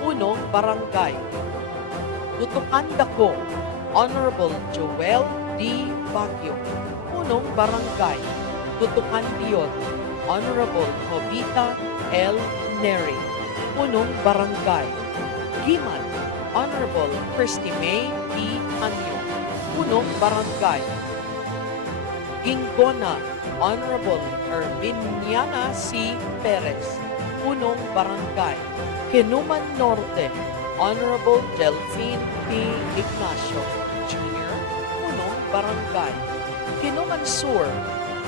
Punong Barangay; Tutukan Dako, Honorable Joel D. Baguio, Punong Barangay; Tutukan Dion, Honorable Jovita L. Neri, Punong Barangay; Giman, Honorable Christy May P. Anyo, Punong Barangay; Gingona, Honorable Erminiana C. Perez, Punong Barangay; Kinuman Norte, Honorable Delphine P. Ignacio, Jr., Punong Barangay; Kinuman Sur,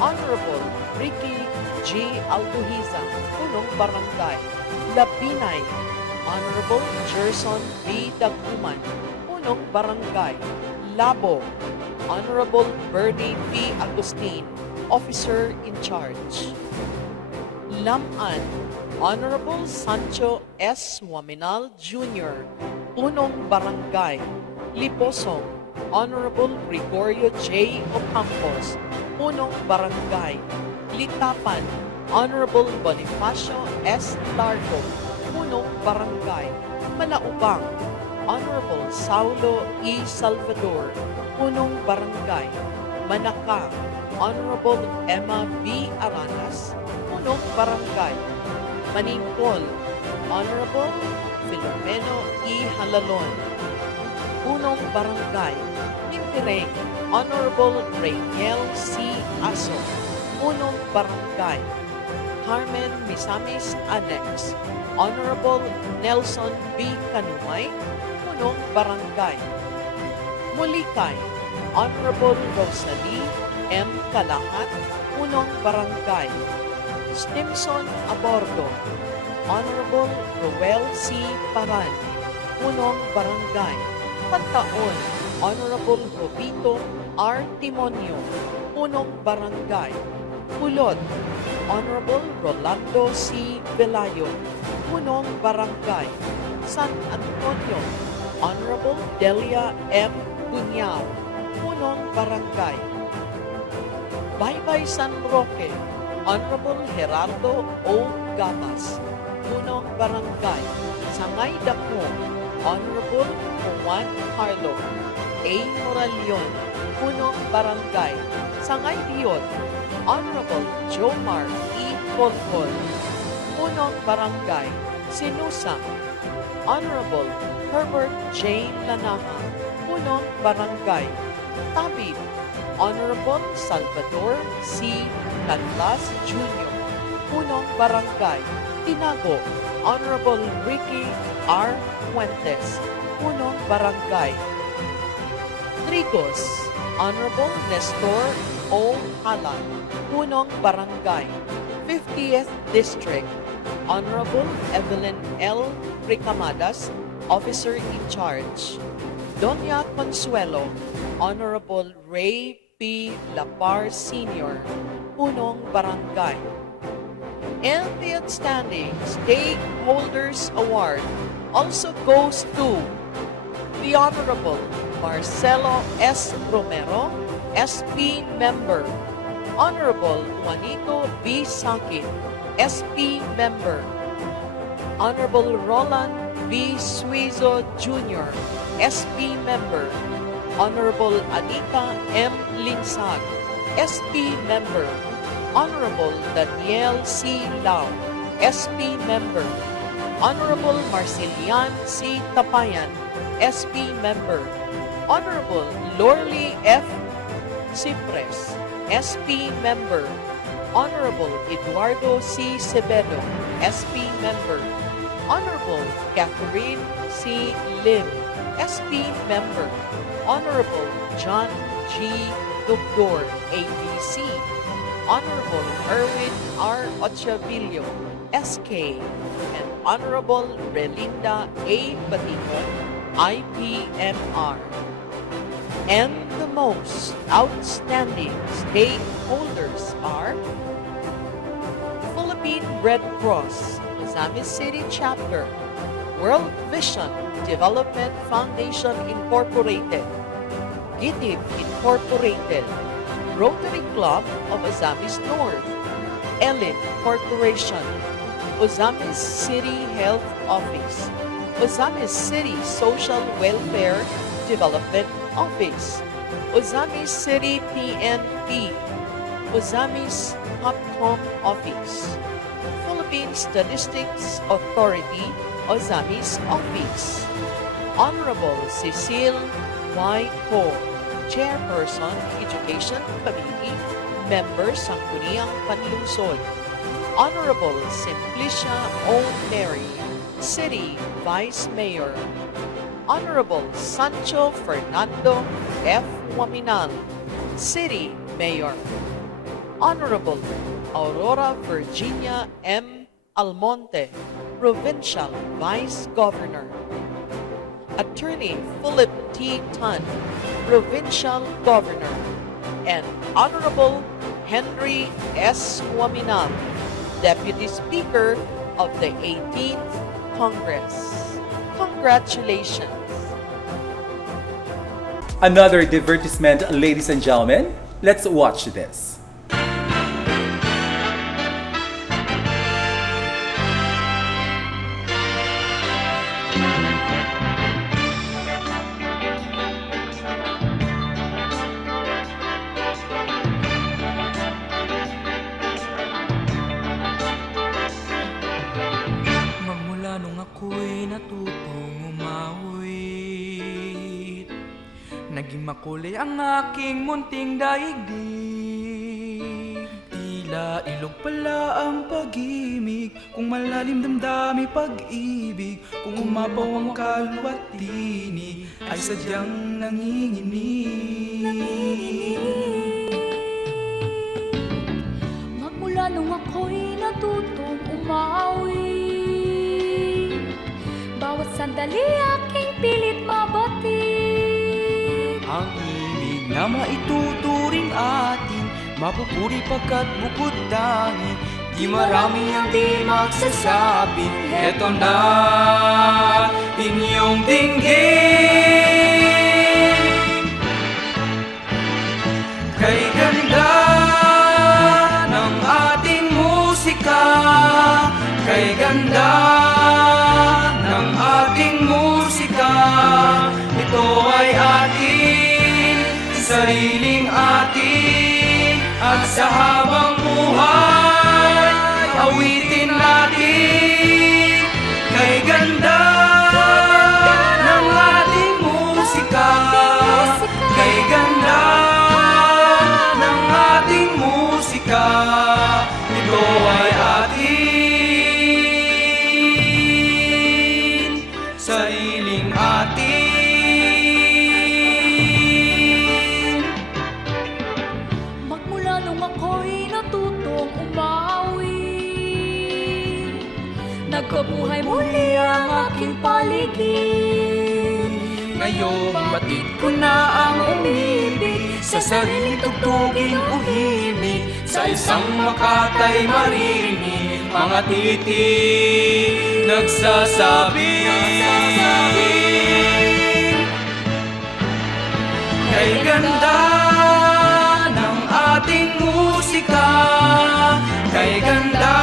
Honorable Ricky G. Altuhiza, Punong Barangay; Labinay, Honorable Gerson B. Daguman, Punong Barangay; Labo, Honorable Bernie P. Agustin, Officer in Charge; Laman, Honorable Sancho S. Waminal Jr., Punong Barangay; Liposong, Honorable Gregorio J. Ocampos, Punong Barangay; Litapan, Honorable Bonifacio S. Largo, punong barangay, Malaubang. Honorable Saulo E. Salvador, punong barangay, Manaka. Honorable Emma B. Aranas, punong barangay, Maningpol. Honorable Filomeno E. Halalon, punong barangay, Nimpireng. Honorable Rainiel C. Aso, punong barangay, Carmen Misamis Annex. Honorable Nelson B. Kanumay, punong barangay, Mulikay. Honorable Rosalie M. Kalahat, punong barangay, Stimson Abordo. Honorable Roel C. Paran, punong barangay, Pantaon. Honorable Robito R. Timonio, punong barangay, Pulot. Honorable Rolando C. Velayo, punong barangay, San Antonio. Honorable Delia M. Bunyao, punong barangay, Baybay San Roque. Honorable Gerardo O. Gabas, punong barangay, Sangay Dapmo. Honorable Juan Carlo A. Moralion, punong barangay, Sangay Dion. Honorable Jomar E. Polpol, punong barangay, Sinusang. Honorable Herbert J. Lanaha, punong barangay, Tabib. Honorable Salvador C. Canlas Jr., punong barangay, Tinago. Honorable Ricky R. Fuentes, punong barangay, Trigos. Honorable Nestor O. Halan, punong barangay, 50th District. Honorable Evelyn L. Ricamadas, Officer in Charge. Doña Consuelo, Honorable Ray P. Lapar Sr., punong barangay. And the Outstanding Stakeholders Award also goes to the Honorable Marcelo S. Romero, SP Member. Honorable Juanito B. Sakin, SP Member. Honorable Roland B. Suizo Jr., SP Member. Honorable Anika M. Linsag, SP Member. Honorable Daniel C. Lau, SP Member. Honorable Marcelian C. Tapayan, SP Member. Honorable Lorly F. Cipres, SP Member. Honorable Eduardo C. Cebedo, SP Member. Honorable Catherine C. Lim, SP Member. Honorable John G. Dugdor, ABC. Honorable Erwin R. Ochavillo, SK. And Honorable Relinda A. Batikon, IPMR. And the most outstanding stakeholders are Philippine Red Cross, Ozamiz City Chapter, World Vision Development Foundation Incorporated, GITIB Incorporated, Rotary Club of Ozamiz North, Elin Corporation, Ozamiz City Health Office, Ozamiz City Social Welfare Development Office, Ozamiz City PNP, Ozamiz Popcom Office, Philippine Statistics Authority, Ozamiz Office, Honorable Cecile Y. Ko, Chairperson, Education Committee, Member Sangguniang Panlungsod, Honorable Simplicia O. Neri, City Vice Mayor, Honorable Sancho Fernando F. Waminal, City Mayor, Honorable Aurora Virginia M. Almonte, Provincial Vice Governor, Attorney Philip T. Tan, Provincial Governor, and Honorable Henry S. Waminal, Deputy Speaker of the 18th Congress. Congratulations! Another divertisement, ladies and gentlemen. Let's watch this. ako'y natutong umawit. Naging makulay ang aking munting daigdig. Tila ilog pala ang pag-ibig, kung malalim damdami pag-ibig, kung umapaw ang kaluluwa't tinig, ay sadyang nanginginig. Magmula nung ako'y natutong umawi, bawat sandali aking pilit mabatid. Ang ibig na maituturing atin, mapupuri pagkat bukod dangin. Di marami ang di magsasabi, eto na inyong dinggin. Kay ganda ng ating musika, kay ganda ng ating musika, ito ay atin, sariling atin, at sa habang buhay, awitin natin. Kay ganda ng ating musika, kay ganda ng ating musika, ito ay atin, sariling atin. Magmula nung ako'y natutong umawi, nagkabuhay muli ang aking paligid. Ngayong batid ko na ang umibig, sa sariling tugtugin uhimik, sa isang makatay maririnig, mga titig nagsasabi. Kay ganda ng ating musika, kay ganda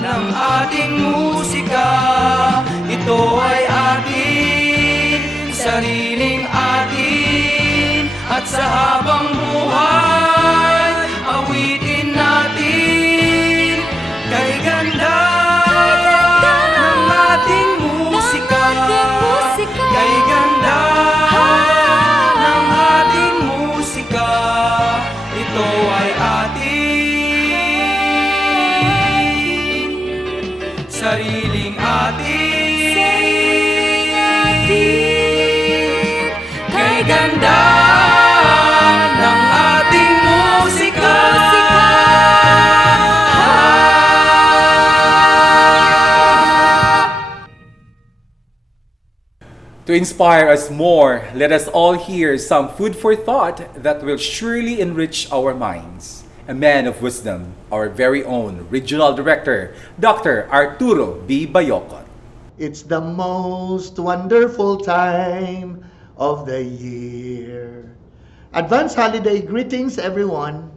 ng ating musika, ito ay atin, sariling atin, at sa habang buhay, awitin natin. Kay ganda ng ating musika, kay ganda ng ating musika, ito ay atin, sariling atin. Kay ganda ng ating musika. To inspire us more, let us all hear some food for thought that will surely enrich our minds. A man of wisdom, our very own Regional Director, Dr. Arturo B. Bayocot. It's the most wonderful time of the year. Advance holiday greetings, everyone.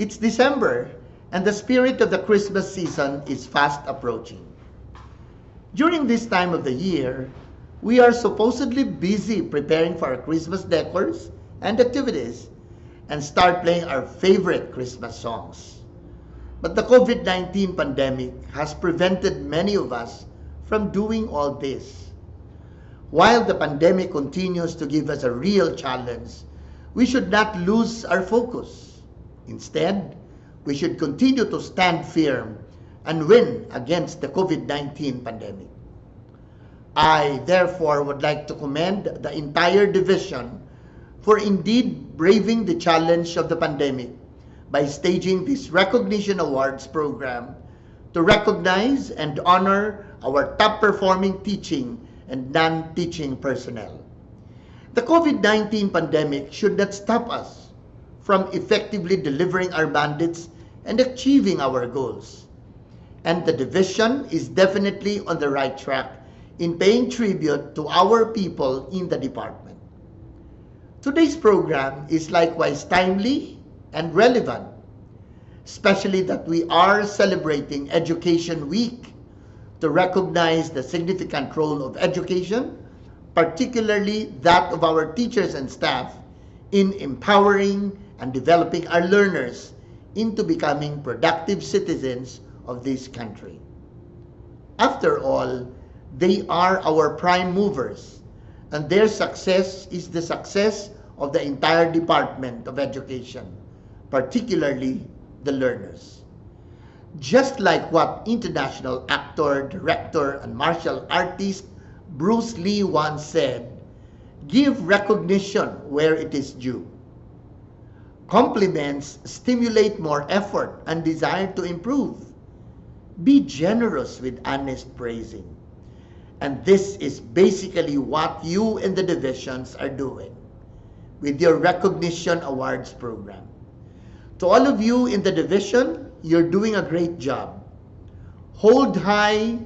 It's December, and the spirit of the Christmas season is fast approaching. During this time of the year, we are supposedly busy preparing for our Christmas decors and activities and start playing our favorite Christmas songs. But the COVID-19 pandemic has prevented many of us from doing all this. While the pandemic continues to give us a real challenge, we should not lose our focus. Instead, we should continue to stand firm and win against the COVID-19 pandemic. I, therefore, would like to commend the entire division for indeed braving the challenge of the pandemic by staging this Recognition Awards program to recognize and honor our top-performing teaching and non-teaching personnel. The COVID-19 pandemic should not stop us from effectively delivering our mandates and achieving our goals. And the division is definitely on the right track in paying tribute to our people in the department. Today's program is likewise timely and relevant, especially that we are celebrating Education Week to recognize the significant role of education, particularly that of our teachers and staff, in empowering and developing our learners into becoming productive citizens of this country. After all, they are our prime movers, and their success is the success of the entire Department of Education, particularly the learners. Just like what international actor, director, and martial artist Bruce Lee once said, give recognition where it is due. Compliments stimulate more effort and desire to improve. Be generous with honest praising. And this is basically what you and the divisions are doing with your recognition awards program. To all of you in the division, you're doing a great job. Hold high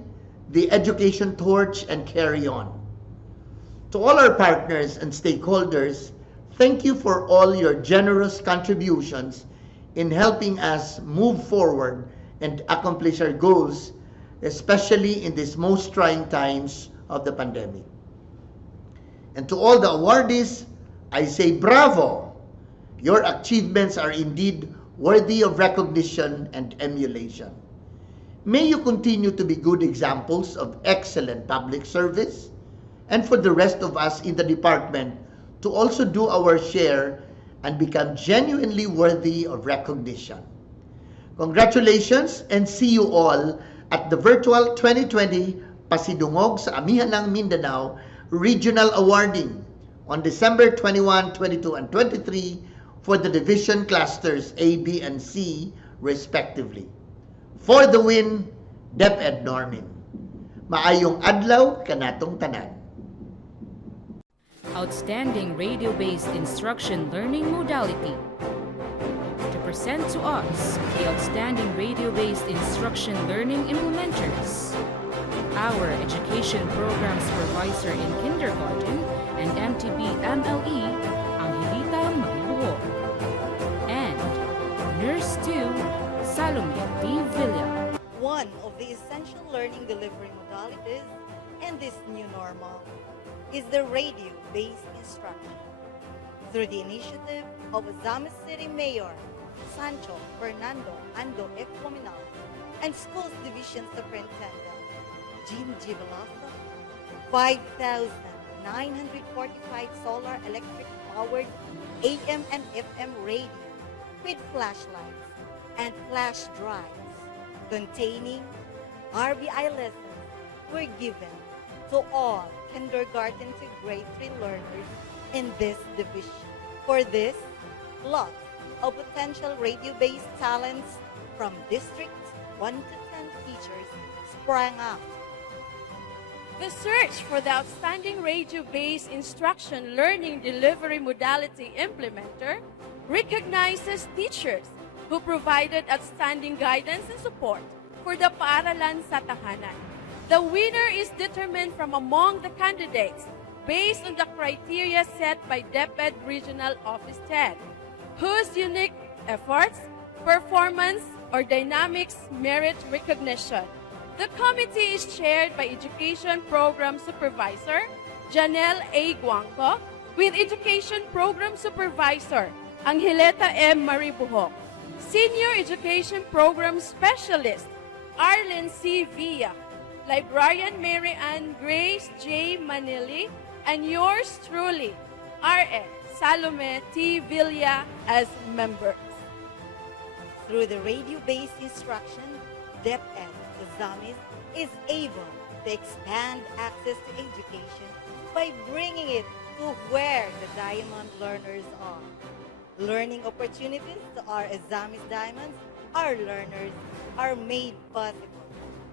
the education torch and carry on. To all our partners and stakeholders, thank you for all your generous contributions in helping us move forward and accomplish our goals, especially in these most trying times of the pandemic. And to all the awardees, I say bravo! Your achievements are indeed worthy of recognition and emulation. May you continue to be good examples of excellent public service, and for the rest of us in the department to also do our share and become genuinely worthy of recognition. Congratulations and see you all at the virtual 2020 Pasidungog sa Amihanang Mindanao Regional Awarding on December 21, 22, and 23 for the division clusters A, B, and C respectively. For the win, DepEd Normin. Maayong adlaw kanatong tanan. Outstanding radio-based instruction learning modality. To present to us the outstanding radio-based instruction learning implementers, our education program supervisor in kindergarten and MTB MLE, Angelita Maribuo, and Nurse 2, Salome D. Villa. One of the essential learning delivery modalities in this new normal is the radio-based instruction. Through the initiative of Ozamiz City Mayor Sancho Fernando Ando F. Cominal and Schools Division Superintendent Jean G. Veloso, 5,945 solar electric powered AM and FM radio with flashlights and flash drives containing RBI lessons were given to all kindergarten to grade 3 learners in this division. For this, lots of potential radio-based talents from District 1 to 10 teachers sprang up. The search for the outstanding radio-based instruction learning delivery modality implementer recognizes teachers who provided outstanding guidance and support for the paaralan sa tahanan. The winner is determined from among the candidates based on the criteria set by DepEd Regional Office 10, whose unique efforts, performance, or dynamics merit recognition. The committee is chaired by Education Program Supervisor Janelle A. Guangco with Education Program Supervisor Angelita M. Maribuhok, Senior Education Program Specialist Arlen C. Villa, Librarian Mary Ann Grace J. Manili, and yours truly, R.N. Salome T. Villa as members. Through the radio-based instruction, DepEd Ozamiz is able to expand access to education by bringing it to where the Diamond learners are. Learning opportunities to our Ozamiz Diamonds, our learners, are made possible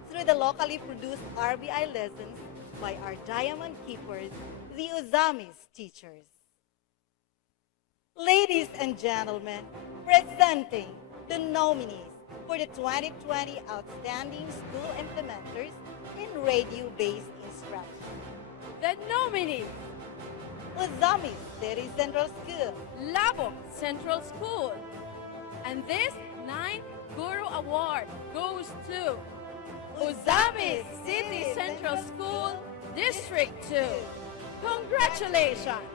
through the locally produced RBI lessons by our Diamond Keepers, the Ozamiz teachers. Ladies and gentlemen, presenting the nominees for the 2020 Outstanding School Implementers in Radio-Based Instruction. The nominees: Ozamiz City Central School, Labok Central School, and this 9th GURO Award goes to Ozamiz City Central School, District 2. Congratulations!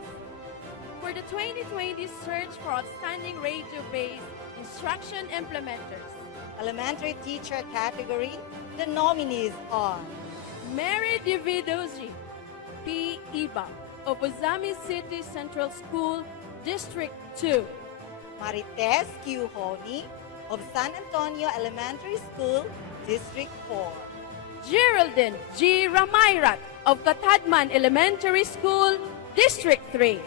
For the 2020 search for outstanding radio-based instruction implementers, Elementary teacher category, the nominees are Mary Dividozi, P. Iba, of Ozamiz City Central School, District 2. Marites Q. Honey, of San Antonio Elementary School, District 4. Geraldine G. Ramayrat, of Katadman Elementary School, District 3.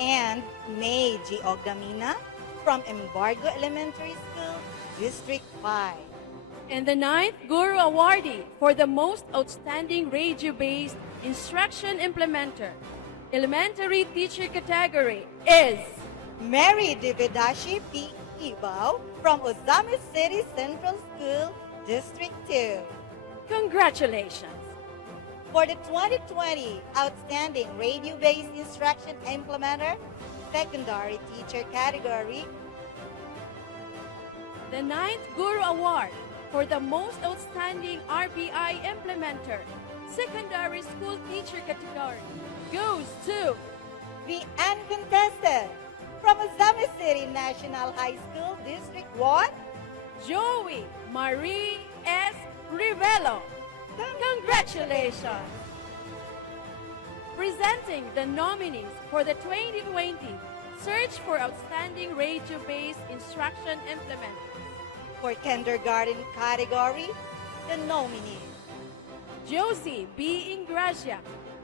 And May G. Ogdamina, from Embargo Elementary School, District 5. And the 9th GURO Awardee for the most outstanding radio-based instruction implementer, elementary teacher category is Mary Dividashi P. Ibao, from Ozamiz City Central School, District 2. Congratulations! For the 2020 Outstanding Radio-Based Instruction Implementer, Secondary Teacher category, the 9th GURO Award for the most outstanding RBI implementer, secondary school teacher category, goes to the uncontested from Ozamiz City National High School, District 1, Joey Marie S. Rivelo. Congratulations! Presenting the nominees for the 2020 Search for Outstanding Radio-Based Instruction Implementers. For kindergarten category, the nominees Josie B. Ingracia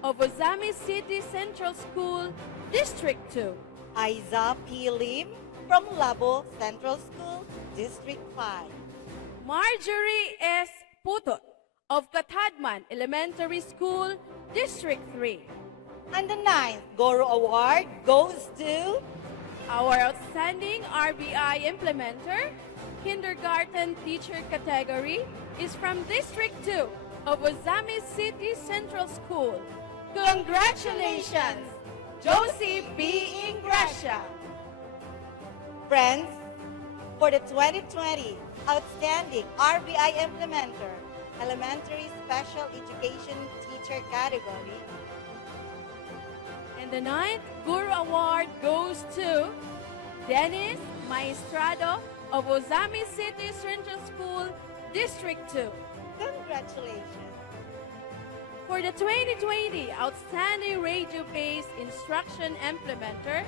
of Ozamiz City Central School, District 2. Aiza P. Lim from Labo Central School, District 5. Marjorie S. Putot of Katadman Elementary School, District 3. And the 9th GURO Award goes to our outstanding RBI implementer, kindergarten teacher category, is from District 2 of Ozamiz City Central School. Congratulations, Josie B. Ingracia! Friends, for the 2020 Outstanding RBI Implementer, Elementary Special Education Teacher category, and the 9th GURO Award goes to Dennis Maestrado of Ozamiz City Central School, District 2. Congratulations! For the 2020 Outstanding Radio-Based Instruction Implementer,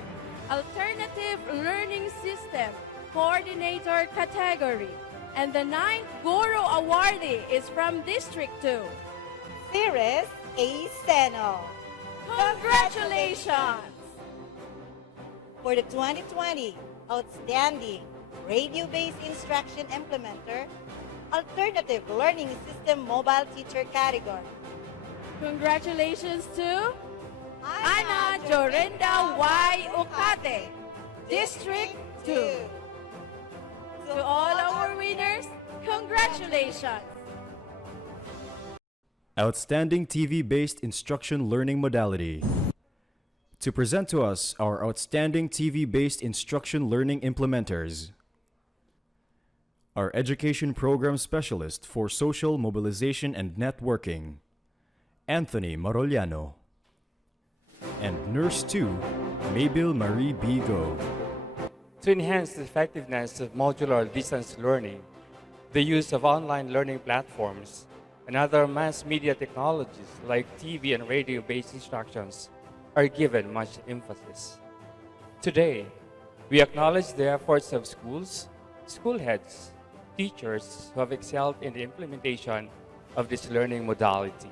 Alternative Learning System Coordinator category, and the 9th GURO Awardee is from District 2. Cirrus A. Seno. Congratulations! For the 2020 Outstanding Radio-Based Instruction Implementer, Alternative Learning System Mobile Teacher category. Congratulations to Ana Jorenda Y. Ocate, District 2. To all our winners, congratulations! Outstanding TV-based instruction learning modality. To present to us our outstanding TV-based instruction learning implementers, our Education Program Specialist for Social Mobilization and Networking, Anthony Maroliano, and Nurse 2, Mabel Marie B. Go. To enhance the effectiveness of modular distance learning, the use of online learning platforms and other mass media technologies like TV and radio-based instructions are given much emphasis. Today, we acknowledge the efforts of schools, school heads, teachers who have excelled in the implementation of this learning modality.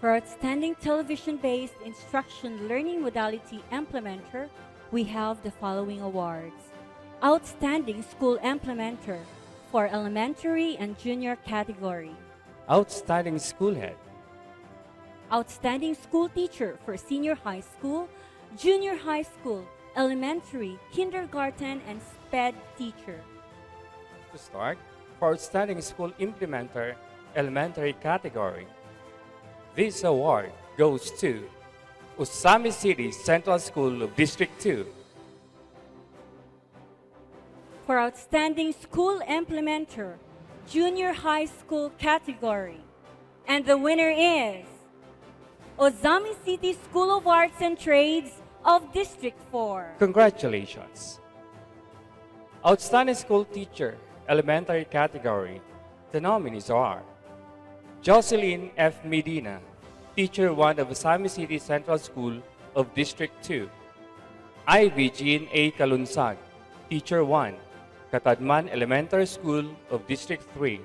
For outstanding television-based instruction learning modality implementer, we have the following awards. Outstanding School Implementer for elementary and junior category. Outstanding School Head. Outstanding School Teacher for senior high school, junior high school, elementary, kindergarten, and SPED teacher. To start, for Outstanding School Implementer, elementary category, this award goes to Ozamiz City Central School of District 2. For Outstanding School Implementer, junior high school category. And the winner is Ozamiz City School of Arts and Trades of District 4. Congratulations. Outstanding School Teacher, elementary category. The nominees are Jocelyn F. Medina, Teacher 1 of Ozamiz City Central School of District 2. Ivy Jean A. Kalunsag, Teacher 1, Katadman Elementary School of District 3.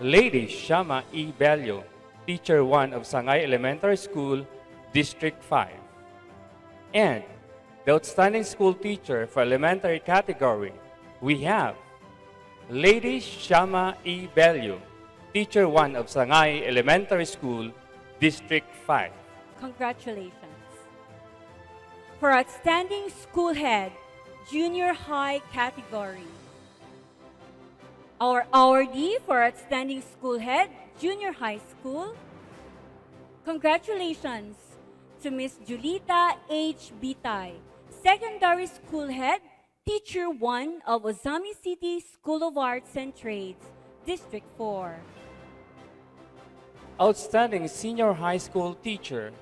Lady Shama E. Bello, Teacher 1 of Sangay Elementary School, District 5. And the Outstanding School Teacher for Elementary category, we have Lady Shama E. Bello, Teacher 1 of Sangay Elementary School, District 5. Congratulations. For Outstanding School Head, Junior High category, our awardee for Outstanding School Head, Junior High School, congratulations to Miss Julita H. Bitay, Secondary School Head, Teacher 1 of Ozamiz City School of Arts and Trades, District 4. Outstanding Senior High School Teacher.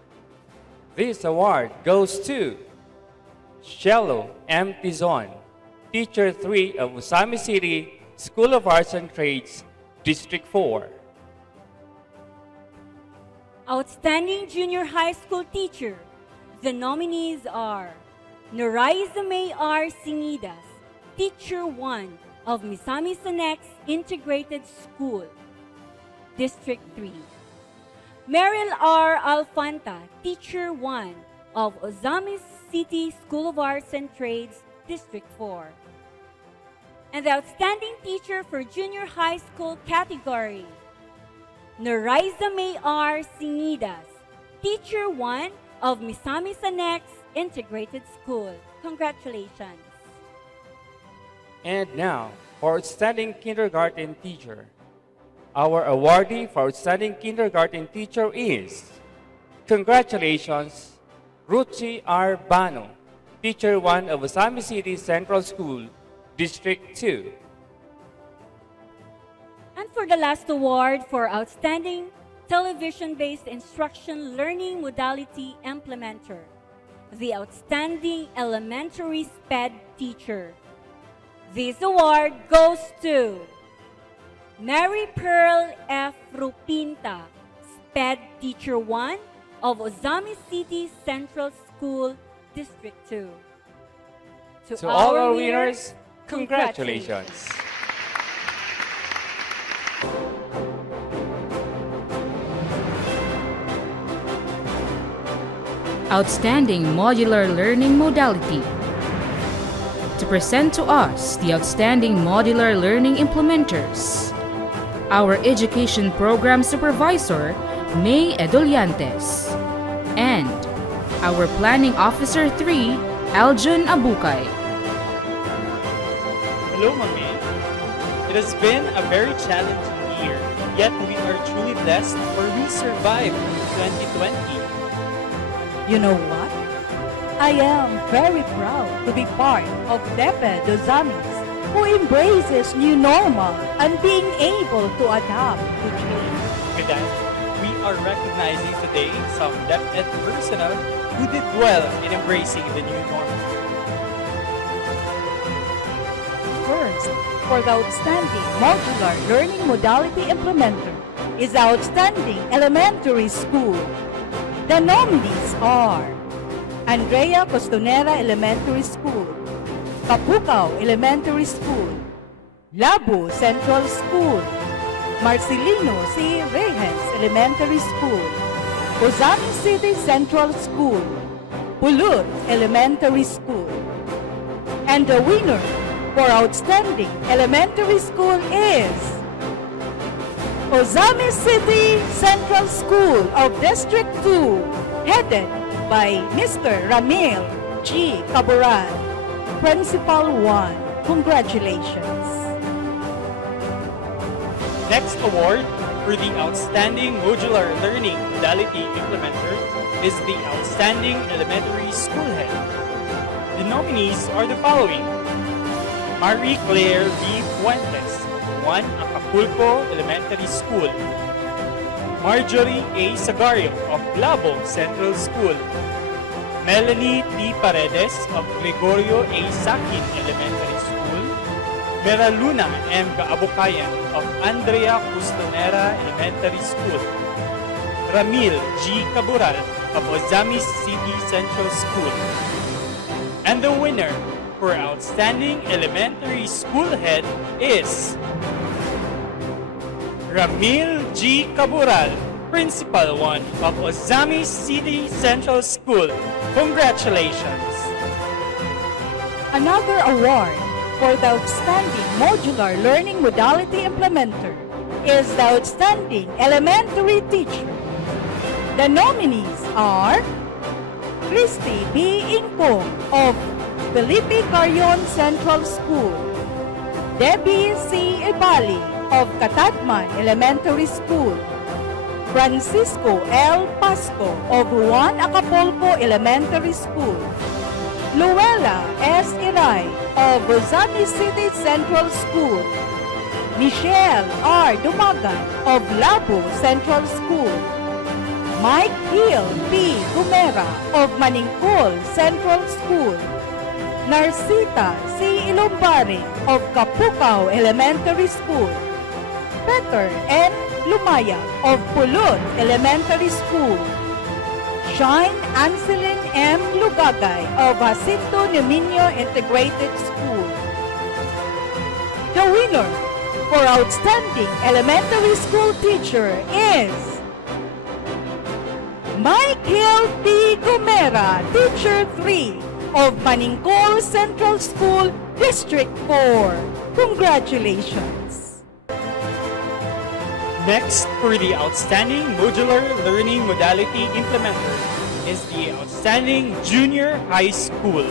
This award goes to Shello M. Tizon, Teacher 3 of Ozamiz City School of Arts and Trades, District 4. Outstanding Junior High School Teacher. The nominees are Noraiza May R. Singidas, Teacher 1 of Misamis Annex Integrated School, District 3. Meryl R. Alfanta, Teacher 1 of Ozamiz City School of Arts and Trades, District 4. And the Outstanding Teacher for Junior High School category, Noraiza May R. Singidas, Teacher 1 of Misamis Annex Integrated School. Congratulations. And now, for Outstanding Kindergarten Teacher. Our awardee for Outstanding Kindergarten Teacher is, congratulations, Ruchi R. Bano, Teacher 1 of Ozamiz City Central School, District 2. And for the last award for Outstanding Television-Based Instruction Learning Modality Implementer, the Outstanding Elementary SPED Teacher. This award goes to Mary Pearl F. Rupinta, SPED Teacher 1 of Ozamiz City Central School, District 2. To all our winners, congratulations. Outstanding Modular Learning Modality. To present to us the Outstanding Modular Learning Implementers, our Education Program Supervisor, May Edoliantes, and our Planning Officer 3, Aljun Abukay. Hello, Mami. It has been a very challenging year, yet we are truly blessed for we survived 2020. You know what? I am very proud to be part of DepEd Ozamiz, who embraces new normal and being able to adapt to change. With that, we are recognizing today some DepEd personnel who did well in embracing the new normal. First, for the Outstanding Modular Learning Modality Implementer is the Outstanding Elementary School. The nominees are Andrea Costonera Elementary School, Kapukaw Elementary School, Labu Central School, Marcelino C. Reyes Elementary School, Ozamiz City Central School, Pulur Elementary School. And the winner for Outstanding Elementary School is Ozamiz City Central School of District 2, headed by Mr. Ramil G. Caboran, Principal 1. Congratulations. Next award for the Outstanding Modular Learning Modality Implementer is the Outstanding Elementary School Head. The nominees are the following: Marie Claire B. Fuentes, 1 Acapulco Elementary School; Marjorie A. Sagario of Labo Central School; Melanie T. Paredes of Gregorio A. Sakin Elementary School; Meraluna M. Gaabukayan of Andrea Custonera Elementary School. Ramil G. Cabural of Ozamiz City Central School. And the winner for Outstanding Elementary School Head is Ramil G. Cabural, Principal 1 of Ozamiz City Central School. Congratulations! Another award for the Outstanding Modular Learning Modality Implementer is the Outstanding Elementary Teacher. The nominees are Christy B. Incong of Felipe Carrion Central School, Debbie C. Ibali of Catadman Elementary School, Francisco L. Pasco of Juan Acapulco Elementary School, Luella S. Iray of Ozamiz City Central School, Michelle R. Dumagan of Labo Central School, Mike Hill P. Gumera of Maningkol Central School, Narcita C. Ilumbari of Kapukaw Elementary School, Peter N. Lumaya of Pulot Elementary School, Shine Anselin M. Lugagay of Jacinto Niminio Integrated School. The winner for Outstanding Elementary School Teacher is Michael P. Gomera, Teacher 3 of Maningkol Central School, District 4. Congratulations! Next, for the Outstanding Modular Learning Modality Implementer is the Outstanding Junior High School.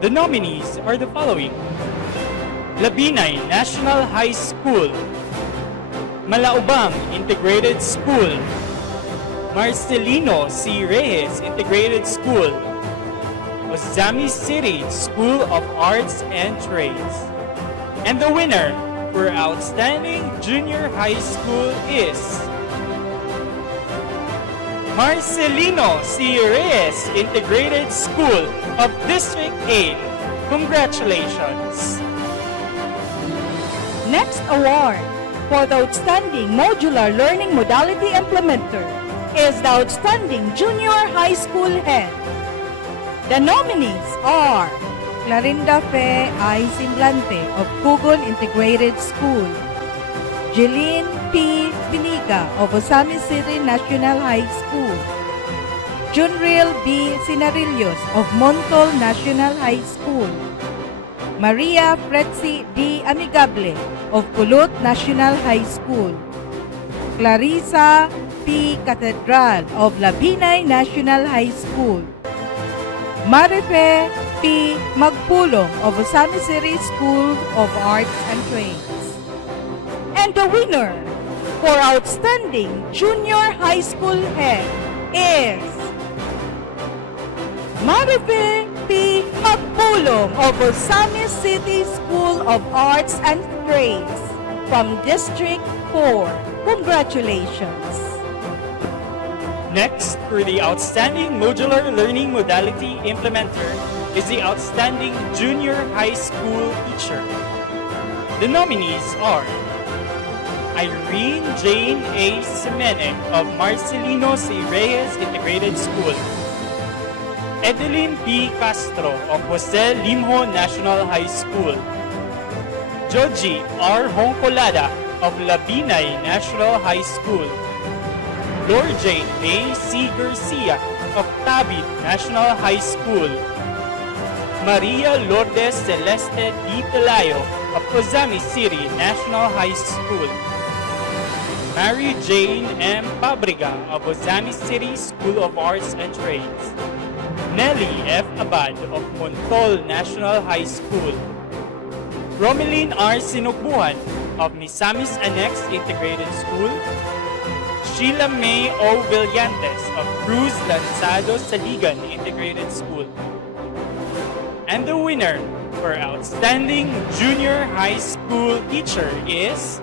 The nominees are the following: Labinay National High School, Malaubang Integrated School, Marcelino C. Reyes Integrated School, Ozamiz City School of Arts and Trades. And the winner for Outstanding Junior High School is Marcelino C. Reyes Integrated School of District 8. Congratulations! Next award for the Outstanding Modular Learning Modality Implementer is the Outstanding Junior High School Head. The nominees are Clarinda Fe I. Simblante of Cugon Integrated School, Jeline P. Piniga of Ozamiz City National High School, Junril B. Sinarillos of Montol National High School, Maria Fretzi D. Amigable of Pulot National High School, Clarissa P. Catedral of Labinay National High School, Marife P. Magpulong of Ozamiz City School of Arts and Trades. And the winner for Outstanding Junior High School Head is Marife P. Magpulong of Ozamiz City School of Arts and Trades from District 4. Congratulations! Next, for the Outstanding Modular Learning Modality Implementer is the Outstanding Junior High School Teacher. The nominees are Irene Jane A. Semene of Marcelino C. Reyes Integrated School, Edeline P. Castro of Jose Limho National High School, Joji R. Hongcolada of Labinay National High School, Lorjane A. C. Garcia of Tabid National High School, Maria Lourdes Celeste D. Pelayo of Ozamiz City National High School, Mary Jane M. Pabriga of Ozamiz City School of Arts and Trades, Nelly F. Abad of Montol National High School, Romeline R. Sinubuan of Misamis Annex Integrated School, Sheila May O. Villantes of Cruz Lanzado Saligan Integrated School. And the winner for Outstanding Junior High School Teacher is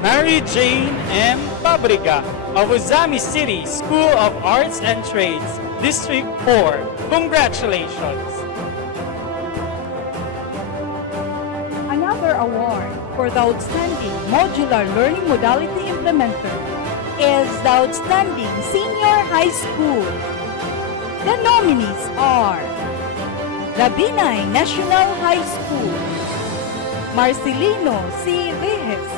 Mary Jane M. Pabriga of Ozamiz City School of Arts and Trades, District 4. Congratulations! award for the Outstanding Modular Learning Modality Implementer is the Outstanding Senior High School. The nominees are the Binay National High School, Marcelino C. Rejes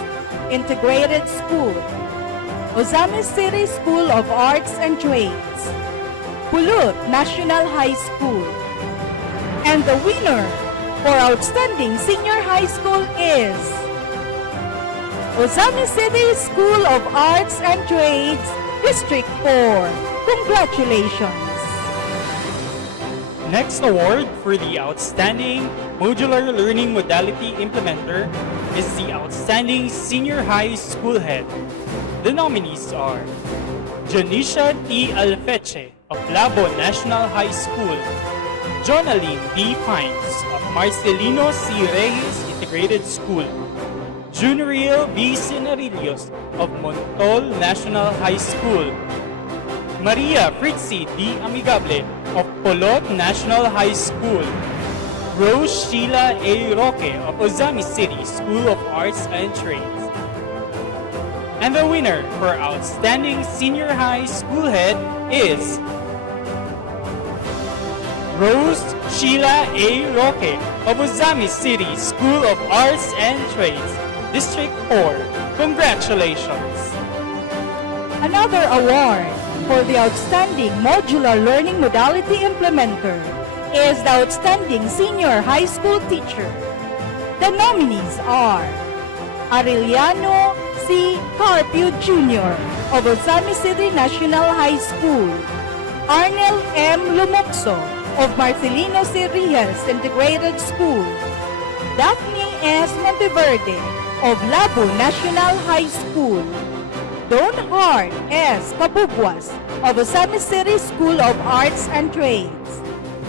Integrated School, Ozamiz City School of Arts and Trades, Pulut National High School. And the winner for Outstanding Senior High School is Ozamiz City School of Arts and Trades, District 4. Congratulations! Next award for the Outstanding Modular Learning Modality Implementer is the Outstanding Senior High School Head. The nominees are Janisha T. Alfeche of Labo National High School, Jonaline D. Pines of Marcelino C. Reyes Integrated School, Junriel B. Sinarillos of Montol National High School, Maria Fritzi D. Amigable of Polot National High School, Rose Sheila A. Roque of Ozamiz City School of Arts and Trades. And the winner for Outstanding Senior High School Head is Rose Sheila A. Roque of Ozamiz City School of Arts and Trades, District 4. Congratulations! Another award for the Outstanding Modular Learning Modality Implementer is the Outstanding Senior High School Teacher. The nominees are Arellano C. Carpio Jr. of Ozamiz City National High School, Arnel M. Lumokso of Marcelino C. Reyes Integrated School, Daphne S. Monteverde of Labo National High School, Don Hart S. Cabuguas of Ozamiz City School of Arts and Trades,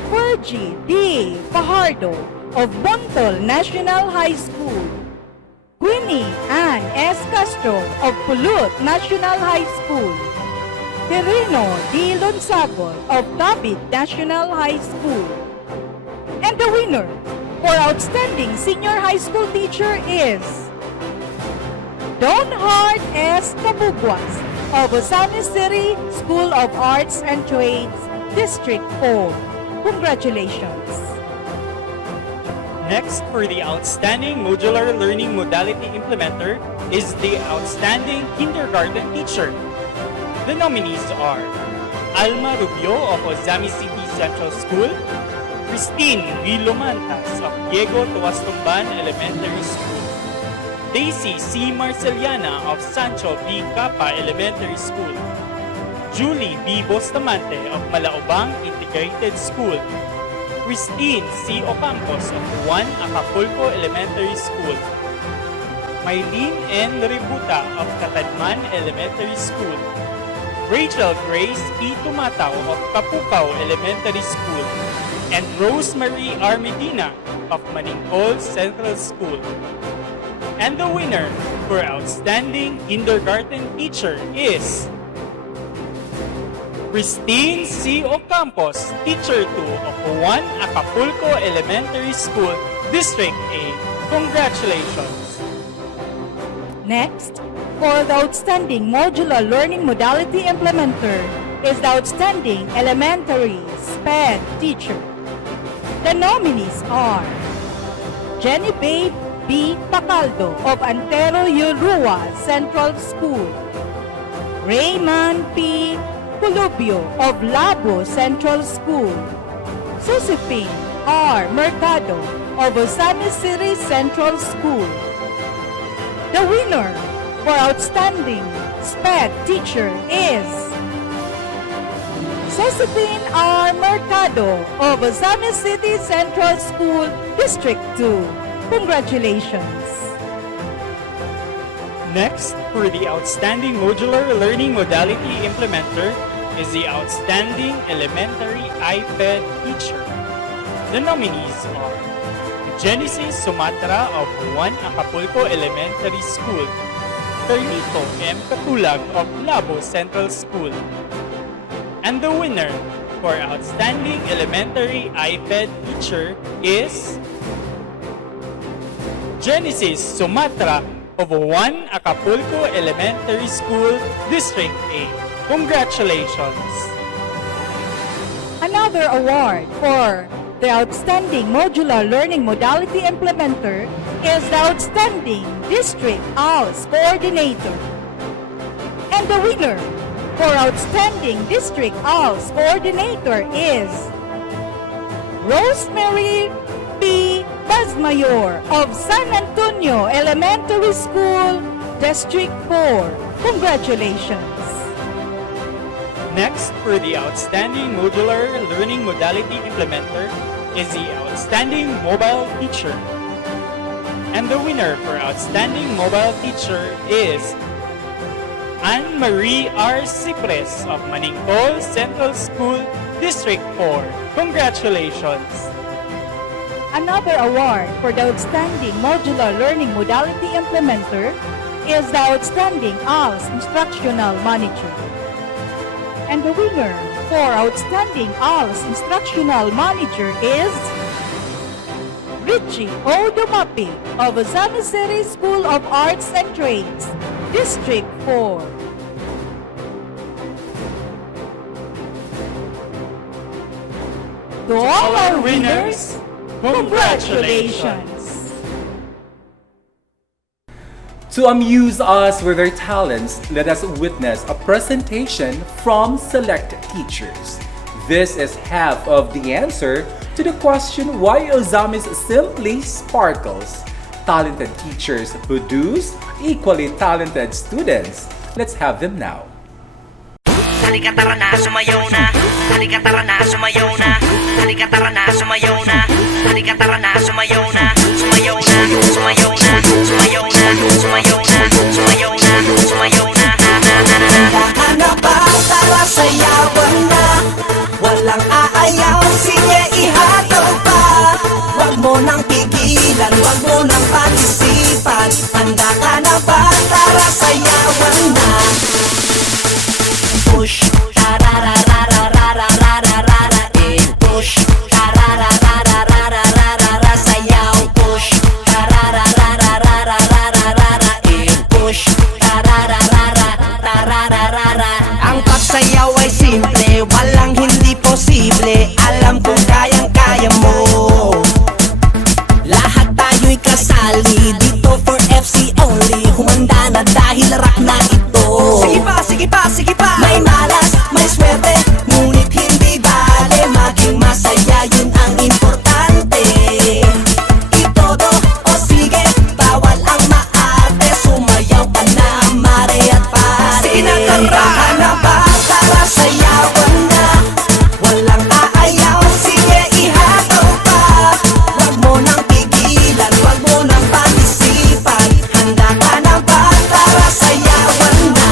Fergie D. Fajardo of Montol National High School, Queenie Ann S. Castro of Pulut National High School, Terino D. Lonsagon of Tabit National High School. And the winner for Outstanding Senior High School Teacher is Don Hart S. Cabuguas of Ozamiz City School of Arts and Trades, District 4. Congratulations! Next, for the Outstanding Modular Learning Modality Implementer is the Outstanding Kindergarten Teacher. The nominees are Alma Rubio of Ozamiz City Central School, Christine Vilomantas of Diego Tuastumban Elementary School, Daisy C. Marceliana of Sancho B. Capa Elementary School, Julie B. Bustamante of Malaubang Integrated School, Christine C. Ocampos of Juan Acapulco Elementary School, Maylene N. Ributa of Katadman Elementary School, Rachel Grace P. Tumataw of Kapukaw Elementary School, and Rosemary R. Medina of Maningol Central School. And the winner for Outstanding Kindergarten Teacher is Christine C. Ocampos, Teacher 2 of Juan Acapulco Elementary School, District 8. Congratulations! Next, for the Outstanding Modular Learning Modality Implementer is the Outstanding Elementary SPED Teacher. The nominees are Jenny Babe B. Pacaldo of Antero Yurua Central School, Raymond P. Pulubio of Labo Central School, Josephine R. Mercado of Ozamiz City Central School. The winner for Outstanding SPED Teacher is Josephine R. Mercado of Ozamiz City Central School, District 2. Congratulations! Next, for the Outstanding Modular Learning Modality Implementer is the Outstanding Elementary iPad Teacher. The nominees are Genesis Sumatra of Juan Acapulco Elementary School, Carlito M. Catulag of Labo Central School. And the winner for Outstanding Elementary iPad Teacher is Genesis Sumatra of 1 Acapulco Elementary School, District 8. Congratulations! Another award for the Outstanding Modular Learning Modality Implementer is the Outstanding District ALS Coordinator. And the winner for Outstanding District ALS Coordinator is Rosemary P. Basmayor of San Antonio Elementary School, District 4. Congratulations! Next, for the Outstanding Modular Learning Modality Implementer is the Outstanding Mobile Teacher. And the winner for Outstanding Mobile Teacher is Anne-Marie R. Cipres of Maningkol Central School, District 4. Congratulations! Another award for the Outstanding Modular Learning Modality Implementer is the Outstanding ALS Instructional Manager. And the winner for Outstanding ALS Instructional Manager is Richie O. Dumapi of Ozamiz City School of Arts and Trades, District 4. To all our winners, congratulations! To amuse us with their talents, let us witness a presentation from select teachers. This is half of the answer to the question why Ozamiz simply sparkles. Talented teachers produce equally talented students. Let's have them now. Halika tara na, sumayaw na. Halika tara na, sumayaw na. Halika tara na, sumayaw na. Halika tara na, sumayaw na. Sumayaw na, sumayaw na. Sumayaw na, sumayaw na. Sumayaw na, sumayaw na. Handa na ba? Tara sayawan na. Walang aayaw, sige ihataw pa. Huwag mo nang pigilan, huwag mo nang pag-isipan. Handa ka na ba? Tara sayawan na. Push, tararararararararara, push, tarararararararara, sayaw, push, tarararararararara, push, tararararararara. Ang pagsayaw ay simple, walang hindi posible. Alam kong kayang-kaya mo. Lahat tayo'y kasali dito for FC only. Humanda na dahil rock na ito. Sige pa, sige pa, sige pa. May malas, may swerte, ngunit hindi bale. Maging masaya, yun ang importante. Itodo o sige, bawal ang maarte. Sumayaw ka na, mare at pare. Sige na, tara na ba? Tara sayawan na. Walang aayaw, sige ihataw pa. Huwag mo nang pigilan, huwag mo nang pag-isipan. Handa ka na ba? Tara sayawan na.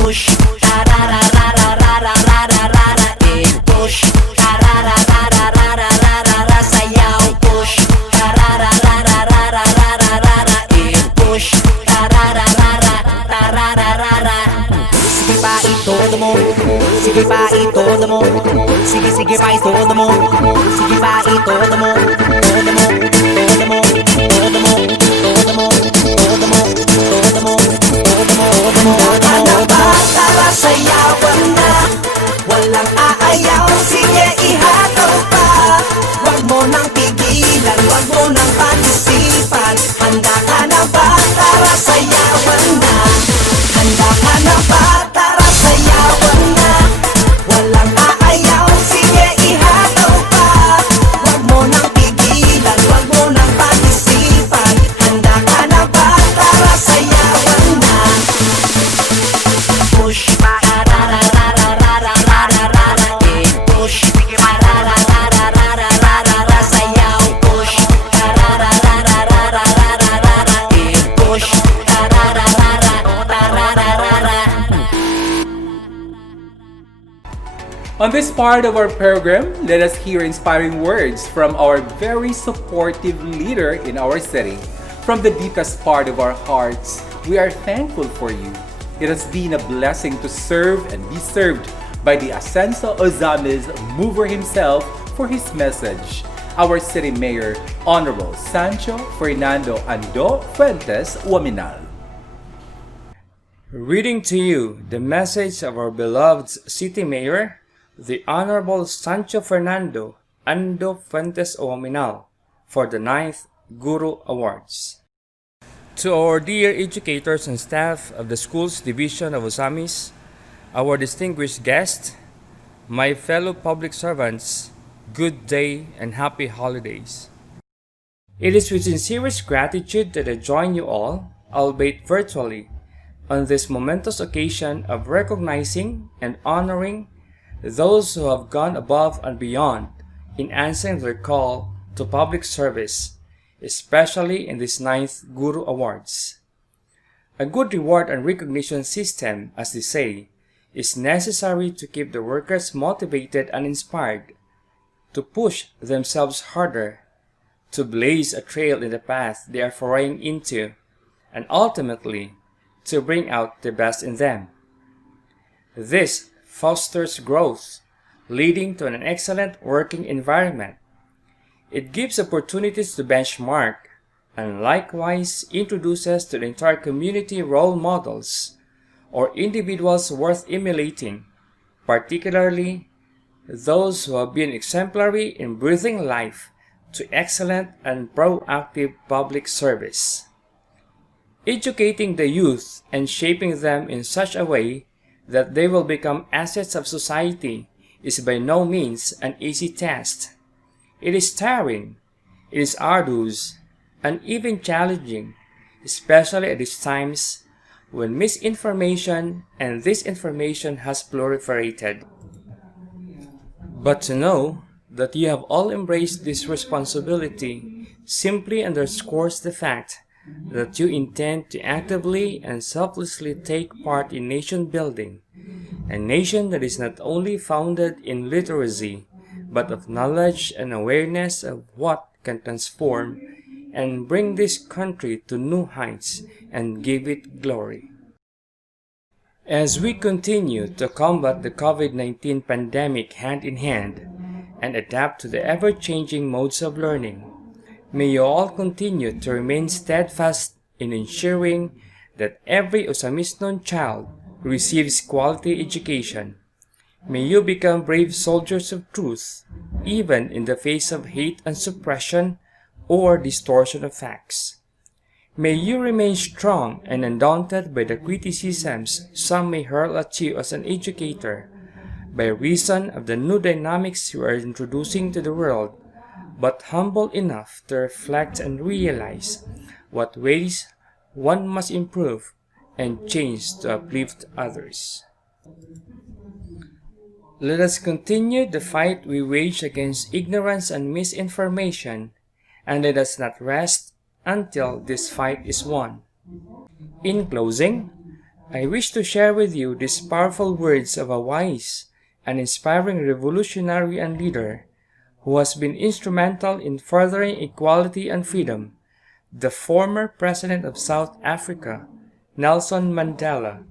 Push, tararararararararara, push, tarararararararara, sayaw, push, tarararararararara, push, tarararararararara. Sige pa, itodo mo. Sige pa, itodo mo. Sige, sige pa, itodo mo. Sige pa, itodo mo. Todo mo, todo mo, todo mo, todo mo, todo mo, todo mo, todo mo, todo mo. Handa ba? Tara sayawan na. Walang aayaw, sige ihataw pa. Huwag mo nang pigilan, huwag mo nang pag-isipan. Handa ka na ba? Tara sayawan na. Handa ka na ba? Tara sayawan na. Walang aayaw, sige ihataw pa. Huwag mo nang pigilan, huwag mo nang pag-isipan. Handa ka na ba? Tara sayawan na. Push, tarararararararara, push, tarararararararara, sayaw, push, tarararararararara, push, tarararararararara. On this part of our program, let us hear inspiring words from our very supportive leader in our city. From the deepest part of our hearts, we are thankful for you. It has been a blessing to serve and be served by the Ascenso Ozamiz mover himself for his message. our City Mayor, Honorable Sancho Fernando Ando Fuentes Waminal. Reading to you the message of our beloved City Mayor, the Honorable Sancho Fernando Ando Fuentes Waminal, for the 9th GURO Awards. To our dear educators and staff of the school's division of Ozamiz, our distinguished guests, my fellow public servants, good day and happy holidays. It is with sincerest gratitude that I join you all, albeit virtually, on this momentous occasion of recognizing and honoring those who have gone above and beyond in answering their call to public service, especially in this 9th GURO Awards. A good reward and recognition system, as they say, is necessary to keep the workers motivated and inspired, to push themselves harder, to blaze a trail in the path they are foraying into, and ultimately, to bring out the best in them. This fosters growth, leading to an excellent working environment. It gives opportunities to benchmark, and likewise introduces to the entire community role models or individuals worth emulating, particularly those who have been exemplary in breathing life to excellent and proactive public service. Educating the youth and shaping them in such a way that they will become assets of society is by no means an easy task. It is tiring, it is arduous, and even challenging, especially at these times when misinformation and disinformation has proliferated. But to know that you have all embraced this responsibility simply underscores the fact that you intend to actively and selflessly take part in nation building, a nation that is not only founded in literacy, but of knowledge and awareness of what can transform and bring this country to new heights and give it glory. As we continue to combat the COVID-19 pandemic hand in hand and adapt to the ever-changing modes of learning, may you all continue to remain steadfast in ensuring that every Ozamiznon child receives quality education. May you become brave soldiers of truth, even in the face of hate and suppression or distortion of facts. May you remain strong and undaunted by the criticisms some may hurl at you as an educator, by reason of the new dynamics you are introducing to the world, but humble enough to reflect and realize what ways one must improve and change to uplift others. Let us continue the fight we wage against ignorance and misinformation, and let us not rest until this fight is won. In closing, I wish to share with you these powerful words of a wise and inspiring revolutionary and leader who has been instrumental in furthering equality and freedom, the former President of South Africa, Nelson Mandela.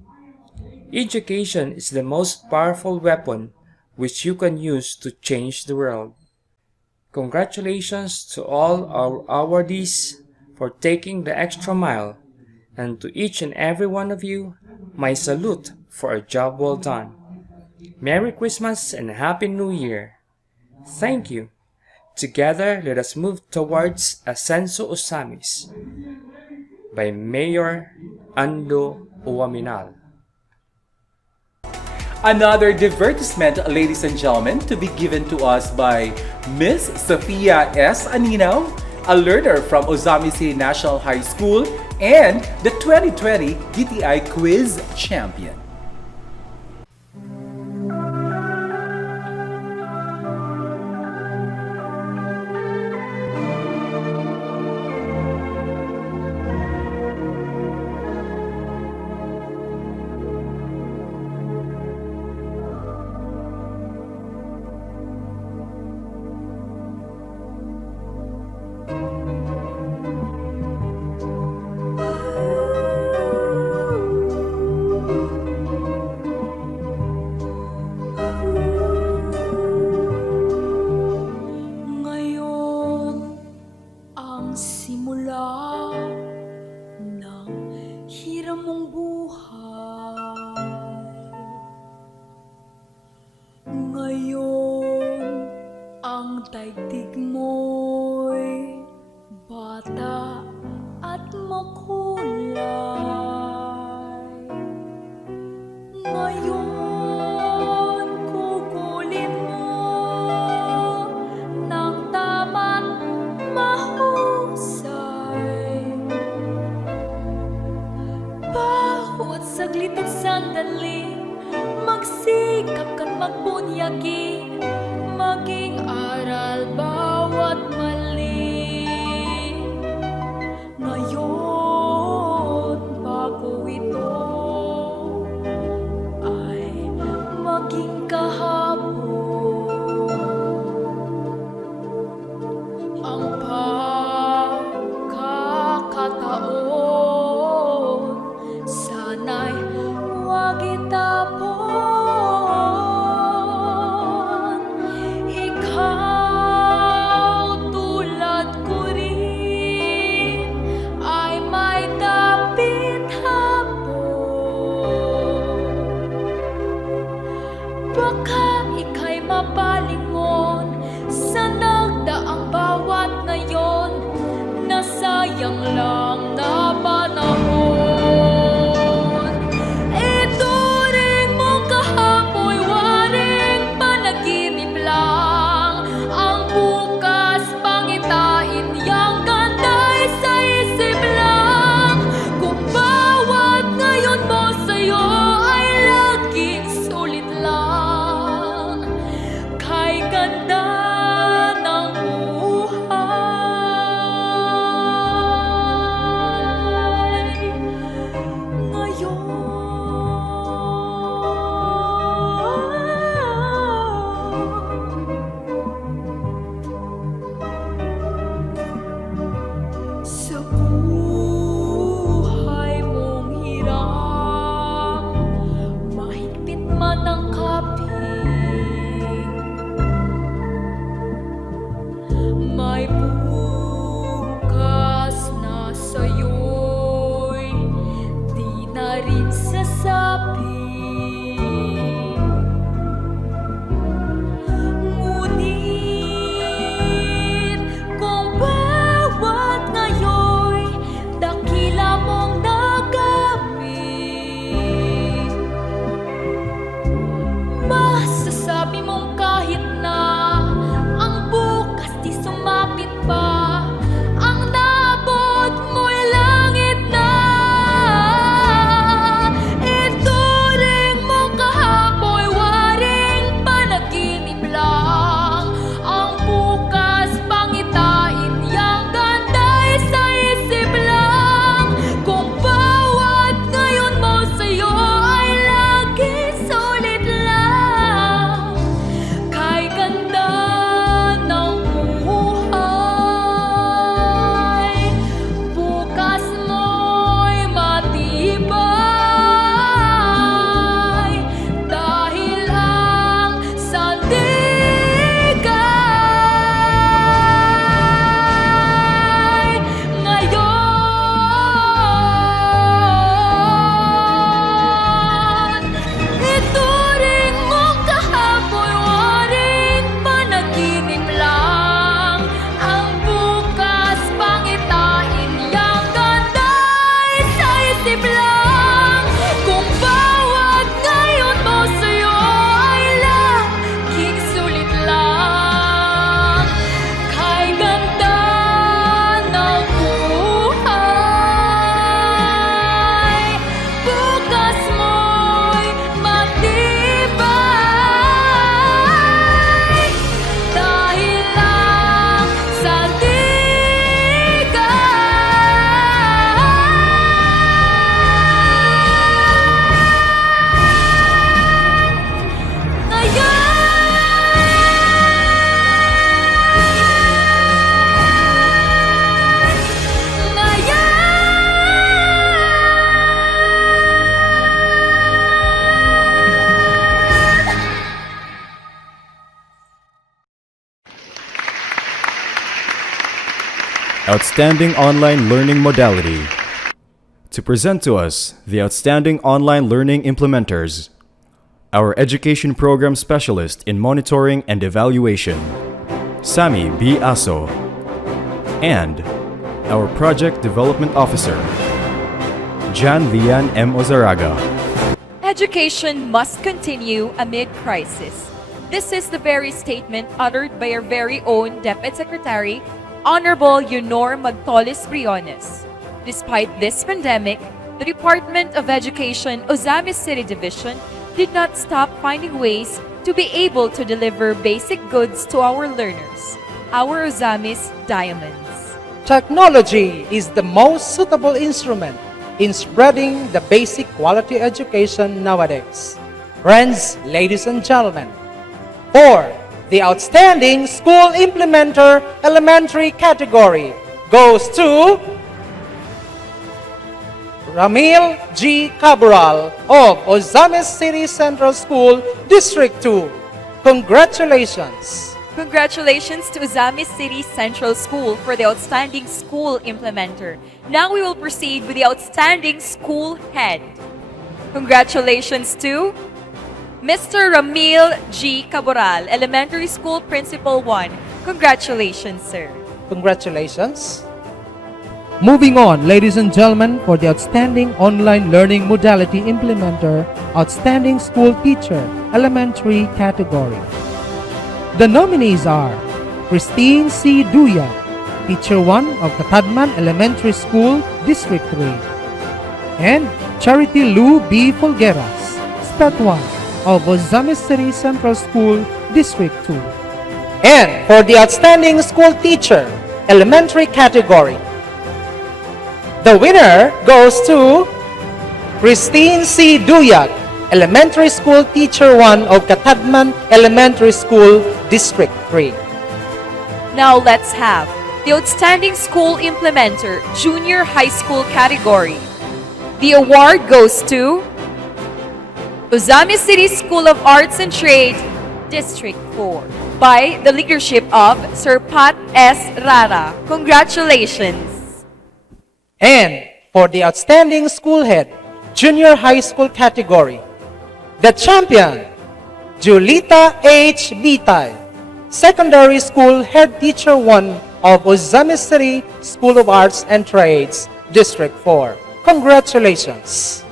Education is the most powerful weapon which you can use to change the world. Congratulations to all our awardees for taking the extra mile, and to each and every one of you, my salute for a job well done. Merry Christmas and Happy New Year. Thank you. Together, let us move towards Ascenso Ozamiz by Mayor Ando Waminal. Another divertisement, ladies and gentlemen, to be given to us by Miss Sofia S. Aninaw, a learner from Ozamiz City National High School and the 2020 DTI Quiz Champion. makulay. Ngayon, kukulin mo ng tama't mahusay. Bawat saglit at sandali, magsikap ka't magbunyagi, maging aral bawat mali. Ngayon, bago ito ay maging kahapon. Ang pagkakataon, sana'y huwag itapon. Ikaw tulad ko rin ay may dapit hapon. Baka ika'y mapalingon sa nagdaang bawat ngayon, na sayang lang na panahon. Ituring mong kahapoy waring panaginip lang, ang bukas pangitain yang ganda'y sa isip lang. Kung bawat ngayon mo sa'yo ay laging sulit lang, kay ganda ng buhay. Ngayon, sa buhay mong hirap, mahigpit man ang kapig, may bukas na sa'yo'y di na rin sasapit. Ngunit kung bawat ngayon'y dakila mong nagamit, masasabi mong kahit na ang bukas di sumapit pa, ang naabot mo'y langit na. Ituring mong kahapoy waring panaginip lang, ang bukas pangitain yang ganda'y sa isip lang. Kung bawat ngayon mo sa'yo ay laging sulit lang, kay ganda ng buhay. Bukas mo'y matibay, dahil ang sandigay ngayon. Ituring mong kahapoy waring panaginip lang, ang bukas pangitain yang ganda'y sa isip lang. Kung bawat ngayon mo sa'yo ay laging sulit lang, kay ganda ng buhay. Bukas mo'y matibay, dahil lang Outstanding Online Learning Modality. To present to us the Outstanding Online Learning Implementers, our Education Program Specialist in Monitoring and Evaluation, Sami B. Aso, and our Project Development Officer, Jan Lian M. Ozaraga. Education must continue amid crisis. This is the very statement uttered by our very own DepEd Secretary, Honorable G.U.R.O Magtolis Briones. Despite this pandemic, the Department of Education Ozamiz City Division did not stop finding ways to be able to deliver basic goods to our learners, our Ozamiz Diamonds. Technology is the most suitable instrument in spreading the basic quality education nowadays. Friends, ladies and gentlemen, for the outstanding school implementer elementary category goes to Ramil G. Cabral of Ozamiz City Central School, District 2. Congratulations! Congratulations to Ozamiz City Central School for the outstanding school implementer. Now we will proceed with the outstanding school head. Congratulations to Mr. Ramil G. Cabral, Elementary School Principal 1. Congratulations, sir. Congratulations. Moving on, ladies and gentlemen, for the outstanding online learning modality implementer, outstanding school teacher, elementary category. The nominees are Christine C. Duya, Teacher 1 of Katadman Elementary School, District 3, and Charity Lou B. Fulgueras, Stat 1 of Ozamiz City Central School, District 2. And for the outstanding school teacher, elementary category, the winner goes to Christine C. Duyak, Elementary School Teacher 1 of Katadman Elementary School, District 3. Now let's have the outstanding school implementer, junior high school category. The award goes to Ozamiz City School of Arts and Trade, District 4, by the leadership of Sir Pat S. Rara. Congratulations! And for the outstanding school head, junior high school category, the champion, Julita H. Bitay, Secondary School Head Teacher 1 of Ozamiz City School of Arts and Trades, District 4. Congratulations!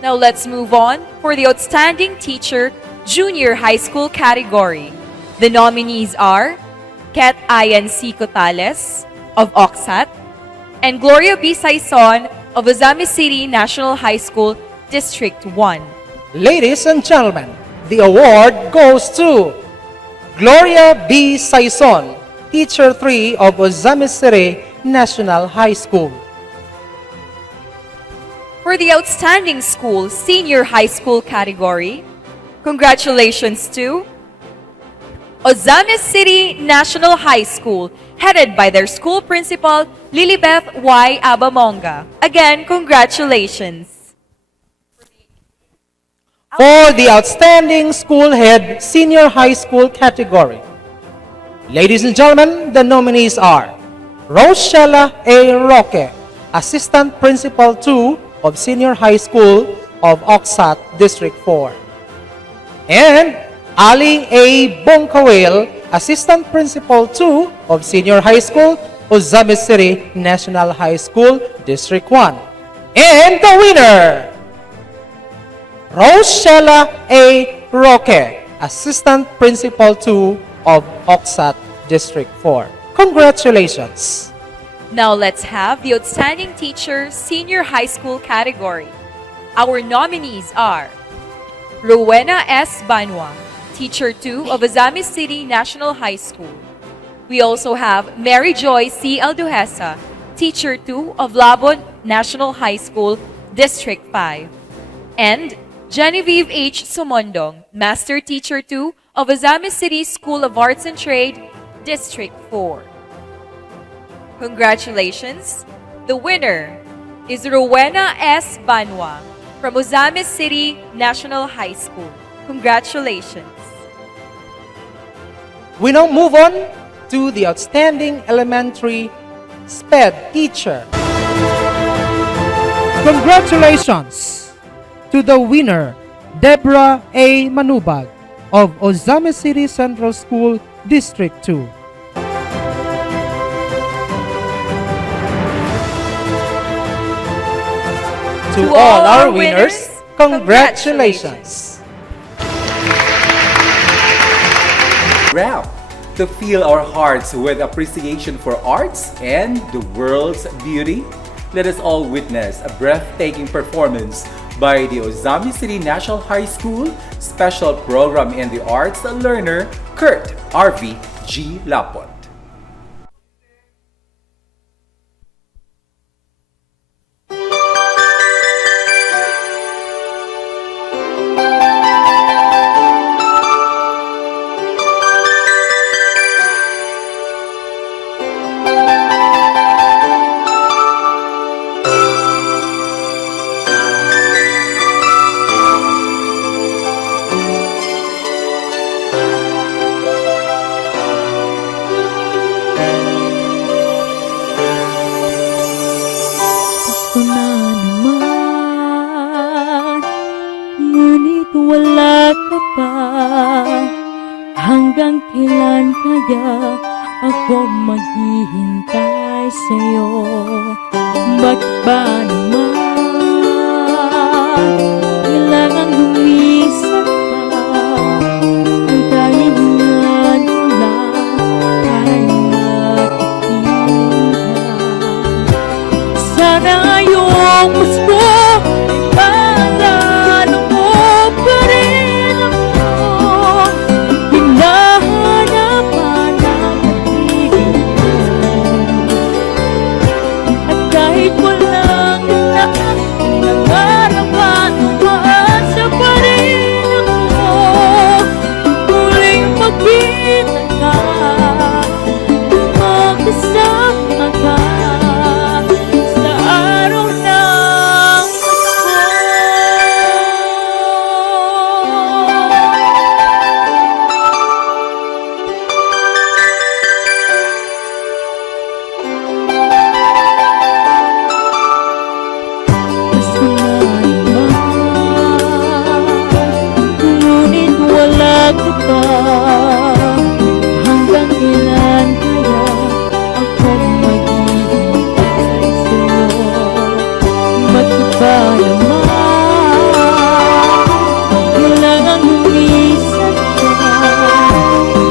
Now let's move on for the outstanding teacher, junior high school category. The nominees are Ket Ayan C. Cotales of Oxat and Gloria B. Saison of Ozamiz City National High School, District 1. Ladies and gentlemen, the award goes to Gloria B. Saison, Teacher 3 of Ozamiz City National High School. For the outstanding school senior high school category, congratulations to Ozamiz City National High School, headed by their school principal, Lilibeth Y. Abamonga. Again, congratulations. For the outstanding school head senior high school category, ladies and gentlemen, the nominees are Rochella A. Roque, Assistant Principal 2 of Senior High School of Oxat, District 4, and Ali A. Bongkawil, Assistant Principal 2 of Senior High School, Ozamiz City National High School, District 1. And the winner, Rochella A. Roque, Assistant Principal 2 of Oxat, District 4. Congratulations! Now let's have the outstanding teacher senior high school category. Our nominees are Rowena S. Banwa, Teacher 2 of Ozamiz City National High School. We also have Mary Joy C. Alduhesa, Teacher 2 of Labon National High School, District 5. And Genevieve H. Sumondong, Master Teacher 2 of Ozamiz City School of Arts and Trade, District 4. Congratulations! The winner is Rowena S. Banwa from Ozamiz City National High School. Congratulations! We now move on to the outstanding elementary SPED teacher. Congratulations to the winner, Deborah A. Manubag of Ozamiz City Central School, District 2. To all our winners, congratulations! Wrap to fill our hearts with appreciation for arts and the world's beauty. Let us all witness a breathtaking performance by the Ozamiz City National High School Special Program in the Arts learner Kurt R.V. G. Lapot. Pasko na naman, ngunit wala ka pa. Hanggang kailan kaya ako maghihintay sa'yo? Ba't ba naman kailangan lumisan pa? Ang kahilingan ko lang ay nakikita. Sana ngayong Pasko ay maalala mo pa rin ako. Hinahanapan ang pag-ibig ko. At kahit walang anak, nangarap umaasa pa rin ako. Muling magkita ka, magkasama ka sa araw ng Pasko na naman, ngunit wala ka pa. Hanggang kailan kaya ako maghihintay sa'yo? Ba't ba naman kailangan lumisan ka?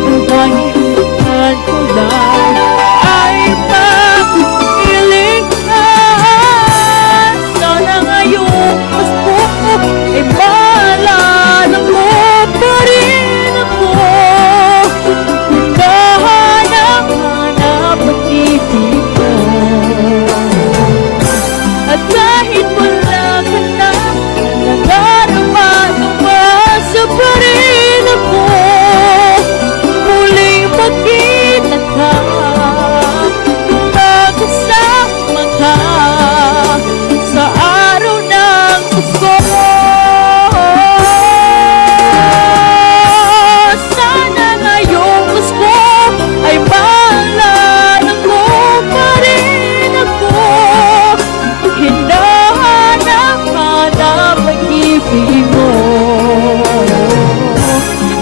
Ang kahilingan ko lang ay makikiling ka. Sana ngayong Pasko ay maalala mo pa rin ako. Hinahanap-hanap ang ibig ko. At kahit wala ka na, nangarap umasa pa rin ako. Muling magkita ka, magkasama ka sa araw ng Pasko. Sana ngayong Pasko ay maalala mo pa rin ako. Hinahanap-hanap ang ibig mo.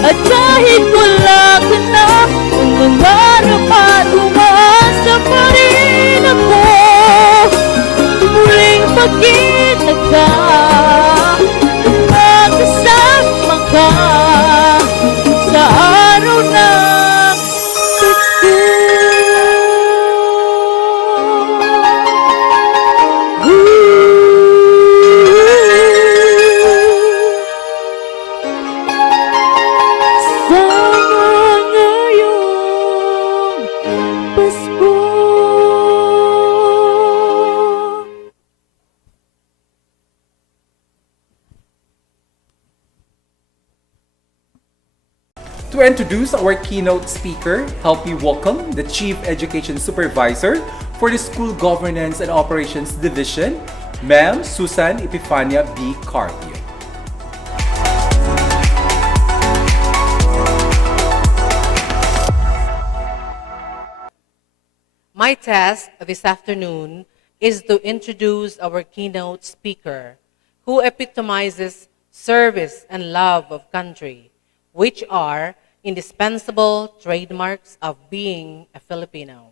At kahit wala ka na, nangangarap at umasa pa rin ako. Muling magkita ka, magkasama ka sa araw ng Pasko. Sana ngayong Pasko. To introduce our keynote speaker, help me welcome the Chief Education Supervisor for the School Governance and Operations Division, Ma'am Susan Epifania B. Carpio. My task this afternoon is to introduce our keynote speaker, who epitomizes service and love of country, which are indispensable trademarks of being a Filipino.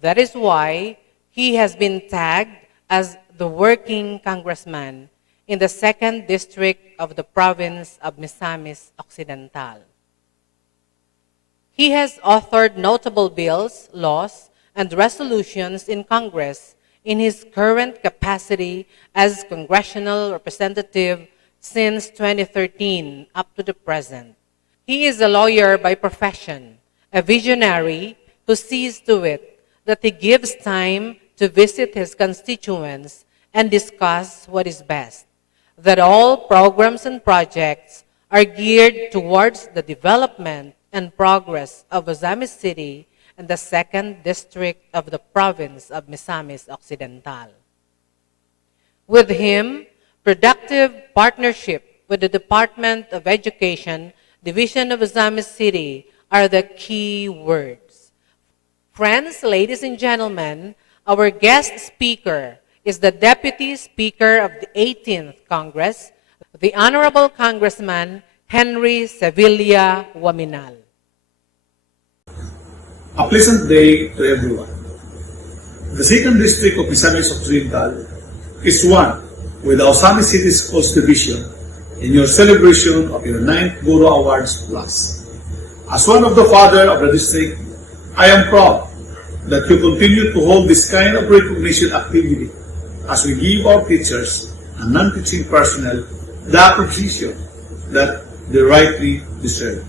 That is why he has been tagged as the working congressman in the 2nd District of the province of Misamis Occidental. He has authored notable bills, laws, and resolutions in Congress in his current capacity as congressional representative since 2013 up to the present. He is a lawyer by profession, a visionary who sees to it that he gives time to visit his constituents and discuss what is best, that all programs and projects are geared towards the development and progress of Ozamiz City and the 2nd District of the province of Misamis Occidental. With him, productive partnership with the Department of Education, Division of Ozamiz City are the key words. Friends, ladies and gentlemen, our guest speaker is the Deputy Speaker of the 18th Congress, the Honorable Congressman Henry Sevilla Waminal. A pleasant day to everyone. The 2nd District of Misamis Occidental is one with the Ozamiz City Schools Division in your celebration of your 9th GURO Awards Plus. As one of the father of the district, I am proud that you continue to hold this kind of recognition activity as we give our teachers and non-teaching personnel the appreciation that they rightly deserve.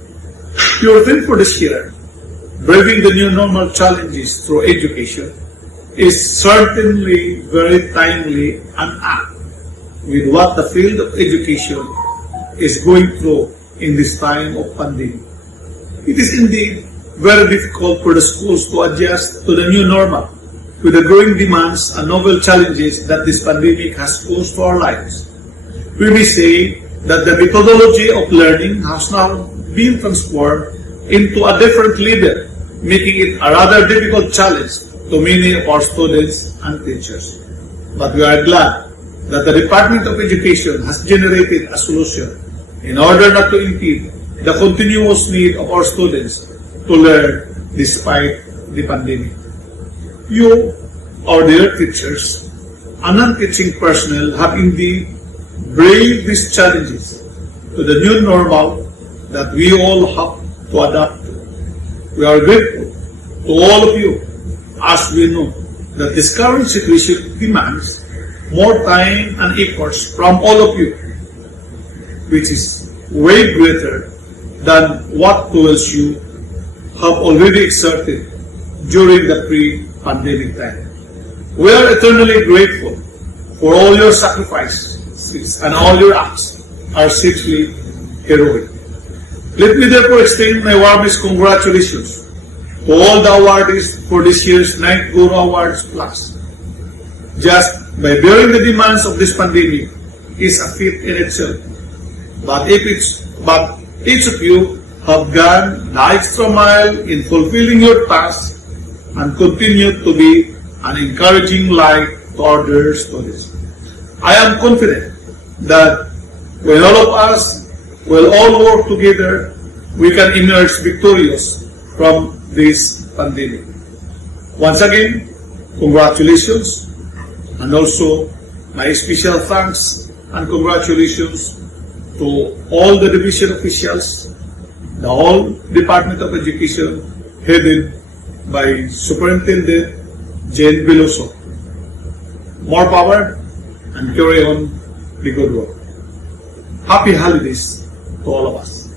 Your theme for this year, braving the new normal challenges through education, is certainly very timely and apt with what the field of education is going through in this time of pandemic. It is indeed very difficult for the schools to adjust to the new normal with the growing demands and novel challenges that this pandemic has posed to our lives. We may say that the methodology of learning has now been transformed into a different level, making it a rather difficult challenge to many of our students and teachers. But we are glad that the Department of Education has generated a solution in order not to impede the continuous need of our students to learn despite the pandemic. You, our dear teachers, and non-teaching personnel have indeed braved these challenges to the new normal that we all have to adapt to. We are grateful to all of you as we know that this current situation demands more time and efforts from all of you, which is way greater than what tools you have already exerted during the pre-pandemic time. We are eternally grateful for all your sacrifices and all your acts are simply heroic. Let me therefore extend my warmest congratulations to all the awardees for this year's 9th GURO Awards Plus. Just by bearing the demands of this pandemic is a feat in itself. But each of you have gone the extra mile in fulfilling your task and continue to be an encouraging light to our dear students. I am confident that when all of us will all work together, we can emerge victorious from this pandemic. Once again, congratulations, and also my special thanks and congratulations to all the division officials, the whole Department of Education headed by Superintendent Jane Veloso. More power and carry on the good work. Happy holidays to all of us.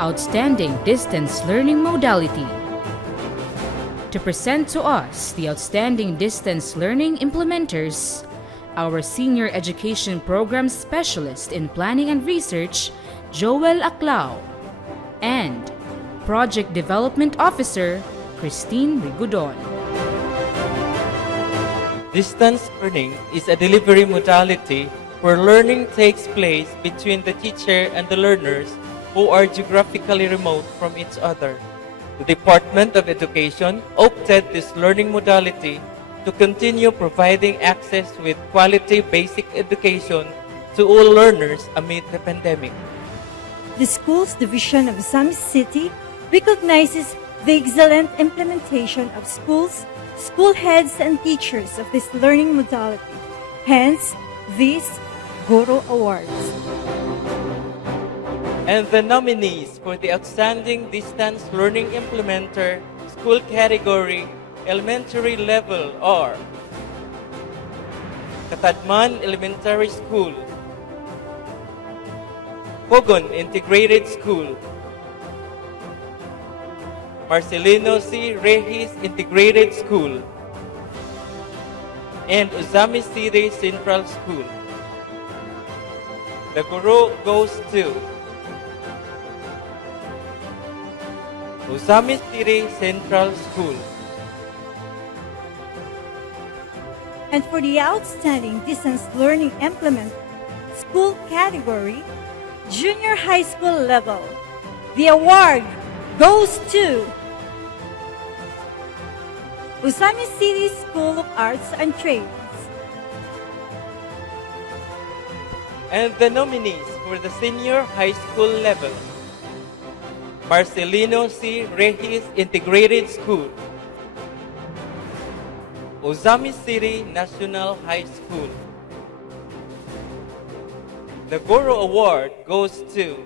Outstanding distance learning modality. To present to us the outstanding distance learning implementers, our Senior Education Program Specialist in Planning and Research, Joel Aclao, and Project Development Officer, Christine Rigudon. Distance learning is a delivery modality where learning takes place between the teacher and the learners who are geographically remote from each other. The Department of Education opted this learning modality to continue providing access with quality basic education to all learners amid the pandemic. The Schools Division of Ozamiz City recognizes the excellent implementation of schools, school heads, and teachers of this learning modality. Hence, these GURO Awards. And the nominees for the Outstanding Distance Learning Implementer School Category Elementary Level are Katadman Elementary School, Pogon Integrated School, Marcelino C. Regis Integrated School, and Ozamiz City Central School. The GURO goes to Ozamiz City Central School. And for the Outstanding Distance Learning Implement School Category, Junior High School Level, the award goes to Ozamiz City School of Arts and Trades. And the nominees for the Senior High School Level, Marcelino C. Regis Integrated School, Ozamiz City National High School. The GURO Award goes to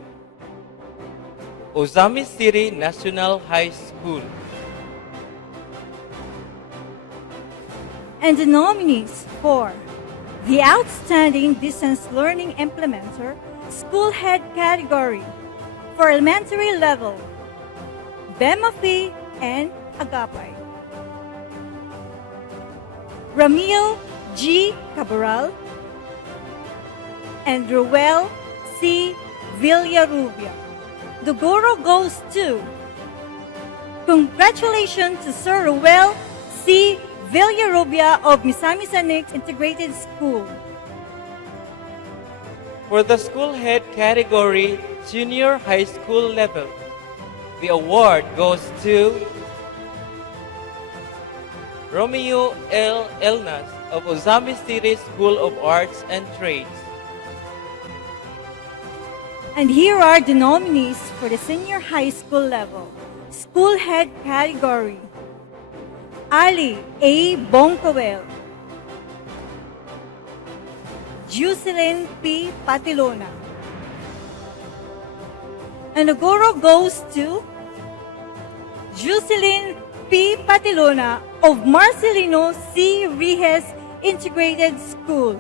Ozamiz City National High School. And the nominees for the Outstanding Distance Learning Implementer School Head Category for Elementary Level, Bemafi and Agapay. Ramil G. Cabral and Ruel C. Villarubia. The GURO goes to congratulations to Sir Ruel C. Villarubia of Misamis Annex Integrated School. For the School Head Category Junior High School Level, the award goes to Romeo L. Elnas of Ozamiz City School of Arts and Trades. And here are the nominees for the Senior High School Level, School Head Category. Ali A. Bongkowel, Jocelyn P. Patilona. And the GURO goes to Jocelyn P. Patilona of Marcelino C. Rijes Integrated School.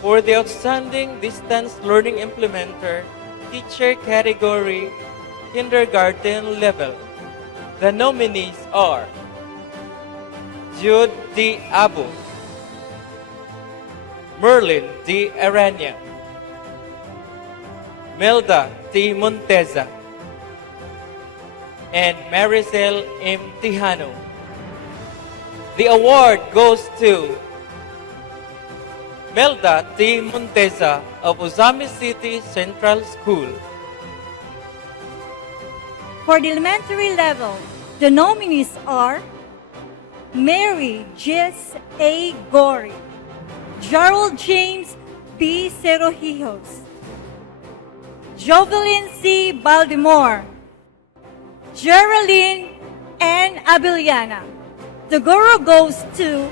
For the Outstanding Distance Learning Implementer Teacher Category Kindergarten Level, the nominees are Jude D. Abu, Merlin D. Aranya, Melda T. Monteza, and Maricel M. Tijano. The award goes to Melda T. Monteza of Ozamiz City Central School. For the elementary level, the nominees are Mary Jess A. Gori, Gerald James B. Cerojijos, Jovelyn C. Baldemore, Geraldine N. Abiliana. The GURO goes to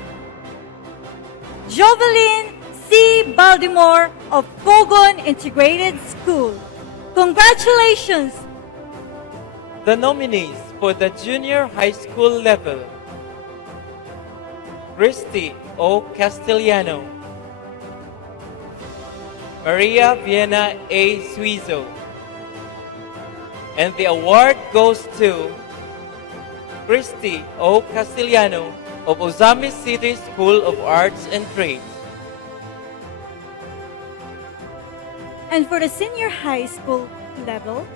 Jovelyn C. Baldemore of Pogon Integrated School. Congratulations! The nominees for the Junior High School Level, Christy O. Castellano, Maria Viena A. Suizo. And the award goes to Christy O. Castellano of Ozamiz City School of Arts and Trades. And for the senior high school level,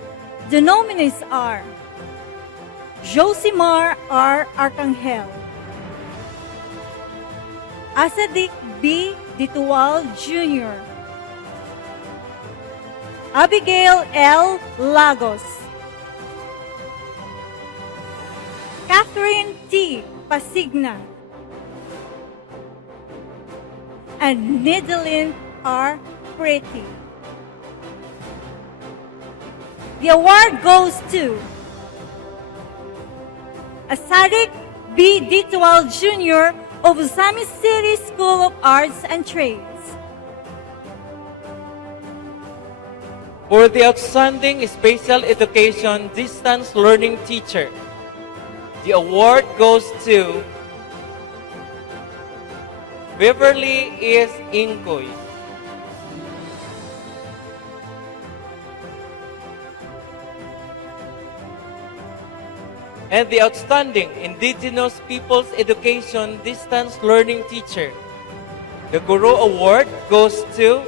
the nominees are Josimar R. Arcangel, Asadik B. Ditual Jr., Abigail L. Lagos, Catherine T. Pasigna, and Nidalyn R. Pretty. The award goes to Asadik B. Ditwal Jr. of Ozamiz City School of Arts and Trades. For the outstanding special education distance learning teacher, the award goes to Beverly S. Ingoy. And the outstanding Indigenous Peoples Education Distance Learning Teacher, the GURO Award goes to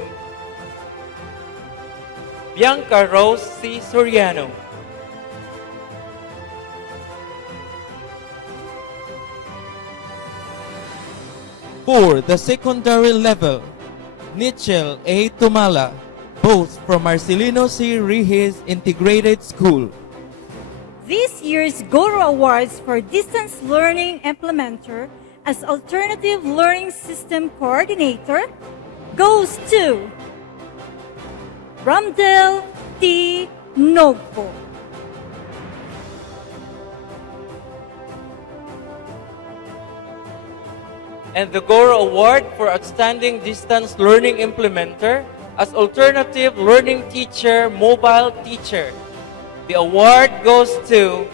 Bianca Rose C. Soriano. For the secondary level, Nichel A. Tumala, both from Marcelino C. Rihes Integrated School. This year's GURO Awards for Distance Learning Implementer as Alternative Learning System Coordinator goes to Ramdel T. Nogpo. And the GURO Award for Outstanding Distance Learning Implementer as Alternative Learning Teacher, Mobile Teacher. The award goes to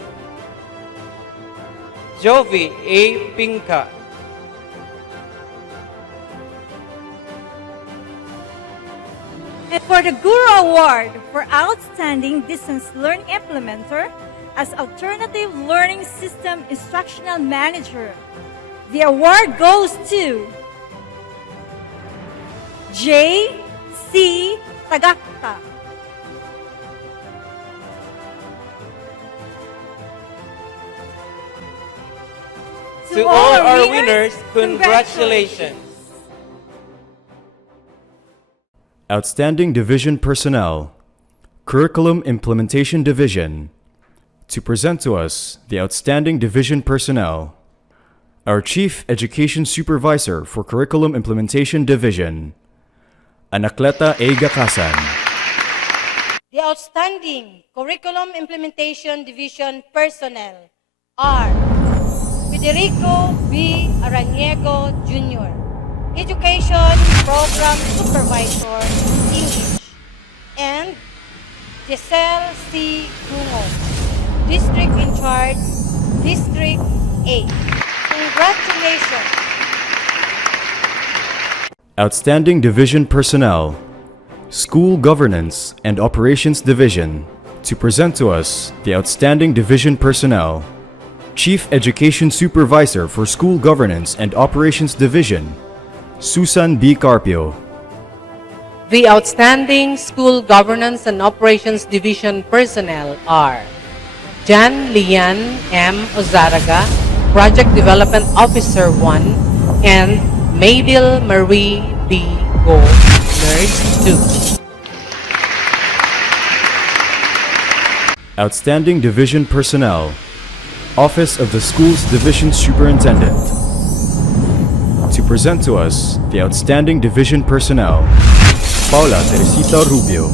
Jovi A. Pinka. And for the GURO Award for Outstanding Distance Learning Implementer as Alternative Learning System Instructional Manager, the award goes to J. C. Tagakta. To all our winners, congratulations. Outstanding Division Personnel, Curriculum Implementation Division. To present to us the Outstanding Division Personnel, our Chief Education Supervisor for Curriculum Implementation Division, Anakleta A. Gakasan. The Outstanding Curriculum Implementation Division Personnel are Federico B. Araniego Jr., Education Program Supervisor, English, and Giselle C. Grungo, District in Charge, District 8. Congratulations! Outstanding Division Personnel, School Governance and Operations Division. To present to us the Outstanding Division Personnel, Chief Education Supervisor for School Governance and Operations Division, Susan B. Carpio. The Outstanding School Governance and Operations Division personnel are Jan Lian M. Ozaraga, Project Development Officer 1, and Mabel Marie B. Go, Nurse 2. Outstanding Division Personnel, Office of the Schools Division Superintendent. To present to us the Outstanding Division Personnel, Paula Teresita Rubio.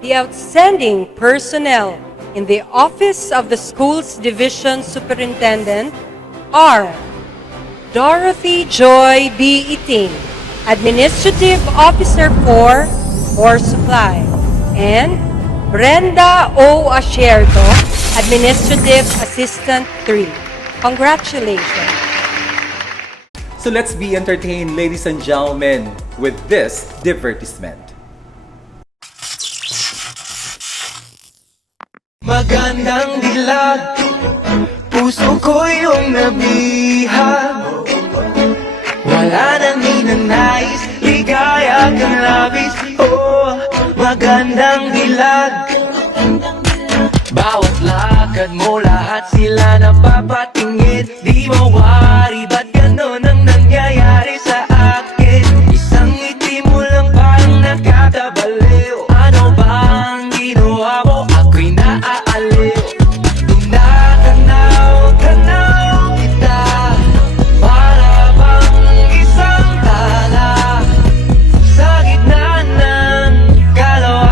The outstanding personnel in the Office of the Schools Division Superintendent are Dorothy Joy B. Iting, Administrative Officer 4, Core Supply, and Brenda O. Asierto, Administrative Assistant 3. Congratulations. So let's be entertained, ladies and gentlemen, with this divertisement. Magandang dilag, puso ko yung nabihag. Wala nang ninanais, ligaya kang labis. Oh, magandang dilag. Bawat lakad mo, lahat sila napapatingin. Di mawari, ba't ganon ang nangyayari sa akin? Isang ngiti mo lang parang nagkakabaliw. Ano ba ang ginawa mo? Ako'y naaaliw. Tinatanaw, tanaw kita, para bang isang tala sa gitna ng kalawakan.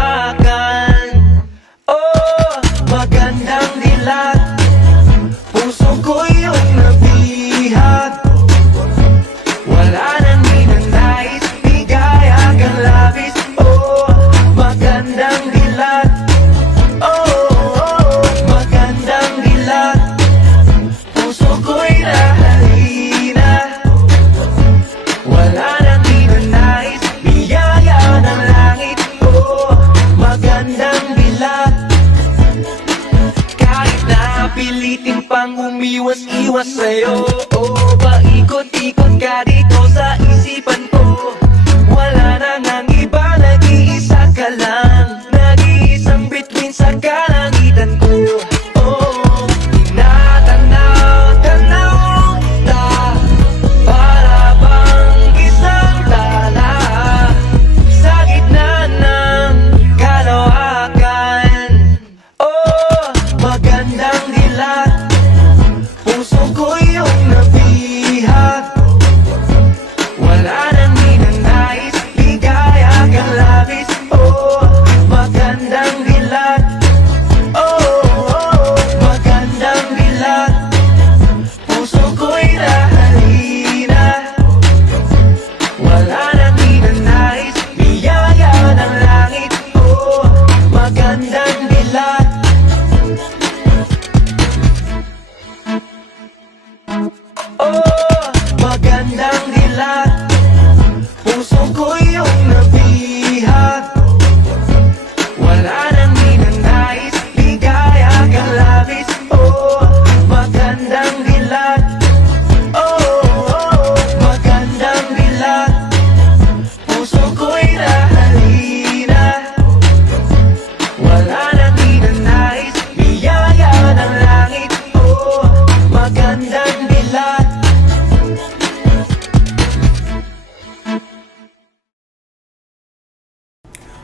Napilitin pang umiwas-iwas sa'yo. Paikot-ikot ka dito sa isipan ko. Wala nang ang iba, nag-iisa ka lang. Nag-iisang bituin sa kalangitan ko. Tinatanaw-tanaw kita, para bang isang tala sa gitna ng kalawakan. Magandang dilat, puso ko yung nabihag. Wala nang ninanais, ligaya kang labis. Magandang dilat. Magandang dilat, puso ko'y nahalina. Wala nang ninanais, biyaya ng langit. Magandang dilat. Magandang dilat, puso ko yung nabihag. Wala nang ninanais, ligaya kang labis. Magandang dilat. Magandang dilat, puso ko'y nahalina. Wala nang ninanais, biyaya ng langit. Magandang dilat.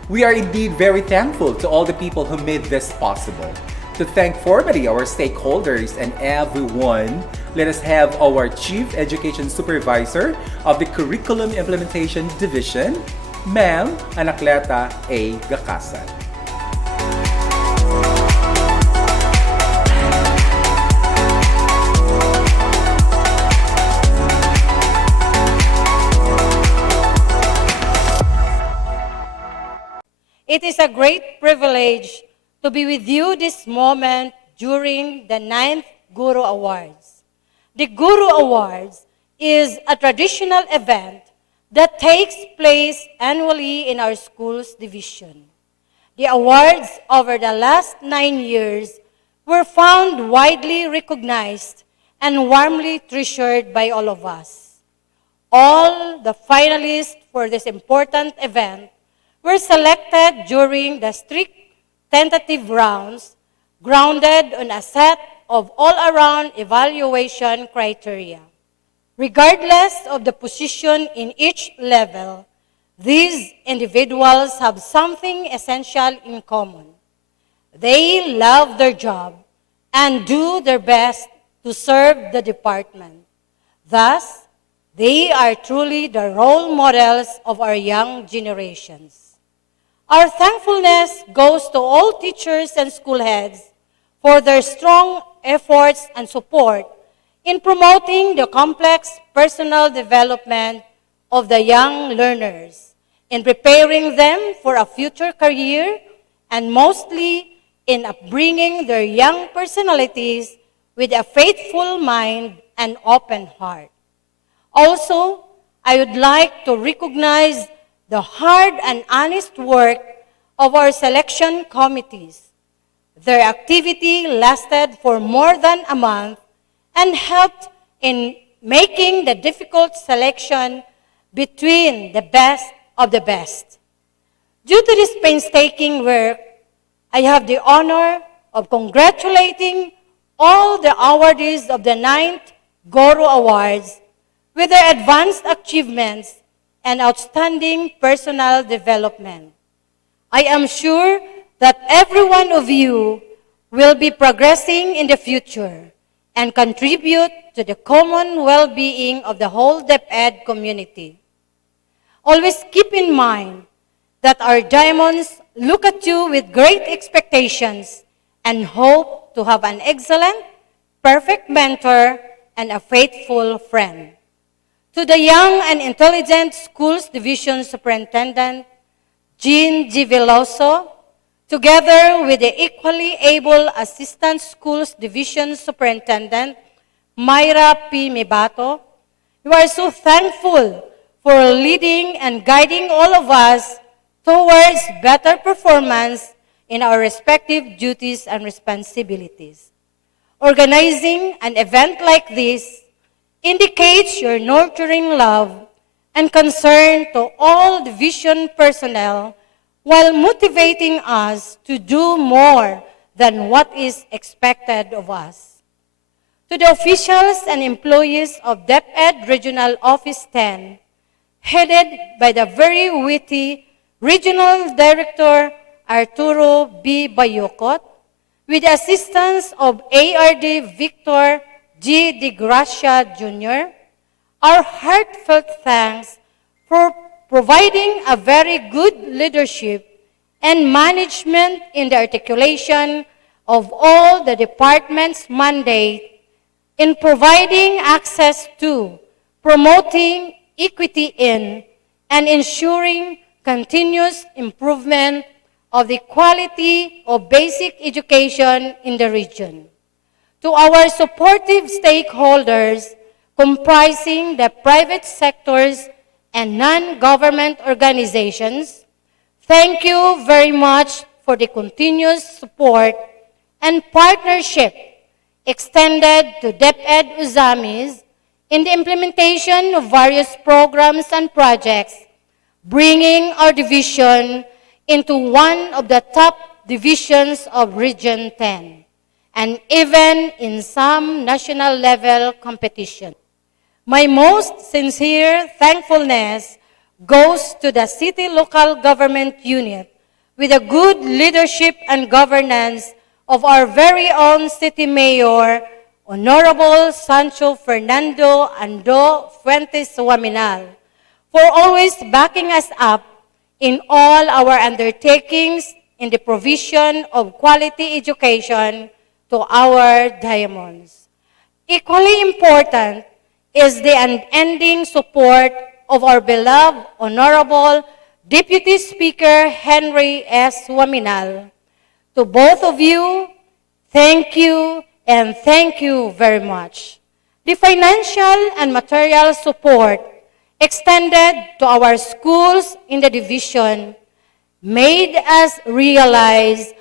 We are indeed very thankful to all the people who made this possible. To thank formally our stakeholders and everyone, let us have our Chief Education Supervisor of the Curriculum Implementation Division, Ma'am Anakleta A. Gakasan. It is a great privilege to be with you this moment during the 9th GURO Awards. The GURO Awards is a traditional event that takes place annually in our school's division. The awards over the last 9 years were found widely recognized and warmly treasured by all of us. All the finalists for this important event were selected during the strict tentative rounds, grounded on a set of all-around evaluation criteria. Regardless of the position in each level, these individuals have something essential in common. They love their job and do their best to serve the department. Thus, they are truly the role models of our young generations. Our thankfulness goes to all teachers and school heads for their strong efforts and support in promoting the complex personal development of the young learners, in preparing them for a future career, and mostly in upbringing their young personalities with a faithful mind and open heart. Also, I would like to recognize the hard and honest work of our selection committees. Their activity lasted for more than a month and helped in making the difficult selection between the best of the best. Due to this painstaking work, I have the honor of congratulating all the awardees of the 9th GURO Awards with their advanced achievements and outstanding personal development. I am sure that every one of you will be progressing in the future and contribute to the common well-being of the whole DepEd community. Always keep in mind that our diamonds look at you with great expectations and hope to have an excellent, perfect mentor and a faithful friend. To the young and intelligent Schools Division Superintendent, Jean G. Veloso, together with the equally able Assistant Schools Division Superintendent, Myra P. Mibato, we are so thankful for leading and guiding all of us towards better performance in our respective duties and responsibilities. Organizing an event like this indicates your nurturing love and concern to all division personnel while motivating us to do more than what is expected of us. To the officials and employees of DepEd Regional Office 10, headed by the very witty Regional Director Arturo B. Bayocot, with the assistance of ARD Victor G. De Gracia Jr., our heartfelt thanks for providing a very good leadership and management in the articulation of all the department's mandate in providing access to, promoting equity in, and ensuring continuous improvement of the quality of basic education in the region. To our supportive stakeholders comprising the private sectors and non-government organizations, thank you very much for the continuous support and partnership extended to DepEd Ozamiz in the implementation of various programs and projects, bringing our division into one of the top divisions of Region 10, and even in some national level competition. My most sincere thankfulness goes to the City Local Government Unit with the good leadership and governance of our very own City Mayor, Honorable Sancho Fernando Ando Fuentes Waminal, for always backing us up in all our undertakings in the provision of quality education to our diamonds. Equally important is the unending support of our beloved Honorable Deputy Speaker Henry S. Waminal. To both of you, thank you and thank you very much. The financial and material support extended to our schools in the division made us realize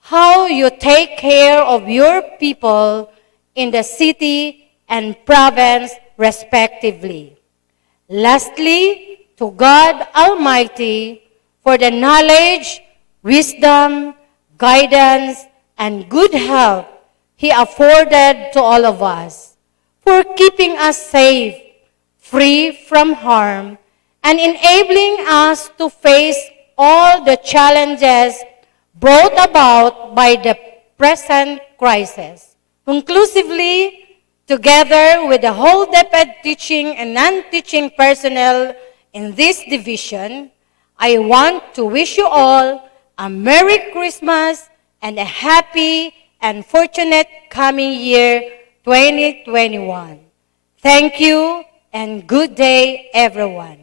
how you take care of your people in the city and province respectively. Lastly, to God Almighty for the knowledge, wisdom, guidance, and good health He afforded to all of us, for keeping us safe, free from harm, and enabling us to face all the challenges brought about by the present crisis. Conclusively, together with the whole DepEd teaching and non-teaching personnel in this division, I want to wish you all a Merry Christmas and a happy and fortunate coming year 2021. Thank you and good day, everyone.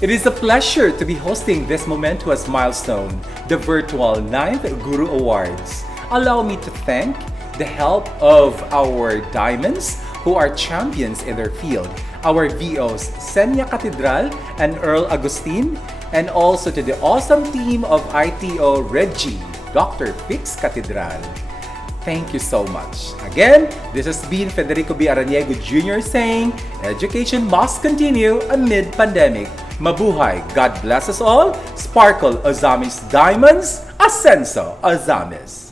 It is a pleasure to be hosting this momentous milestone, the virtual 9th GURO Awards. Allow me to thank the help of our diamonds who are champions in their field, our VOs Senya Catedral and Earl Agustin, and also to the awesome team of ITO Reggie, Dr. Fix Catedral. Thank you so much. Again, this has been Federico B. Araniego Jr. saying, education must continue amid pandemic. Mabuhay, God bless us all. Sparkle Ozamiz Diamonds, Ascenso Ozamiz.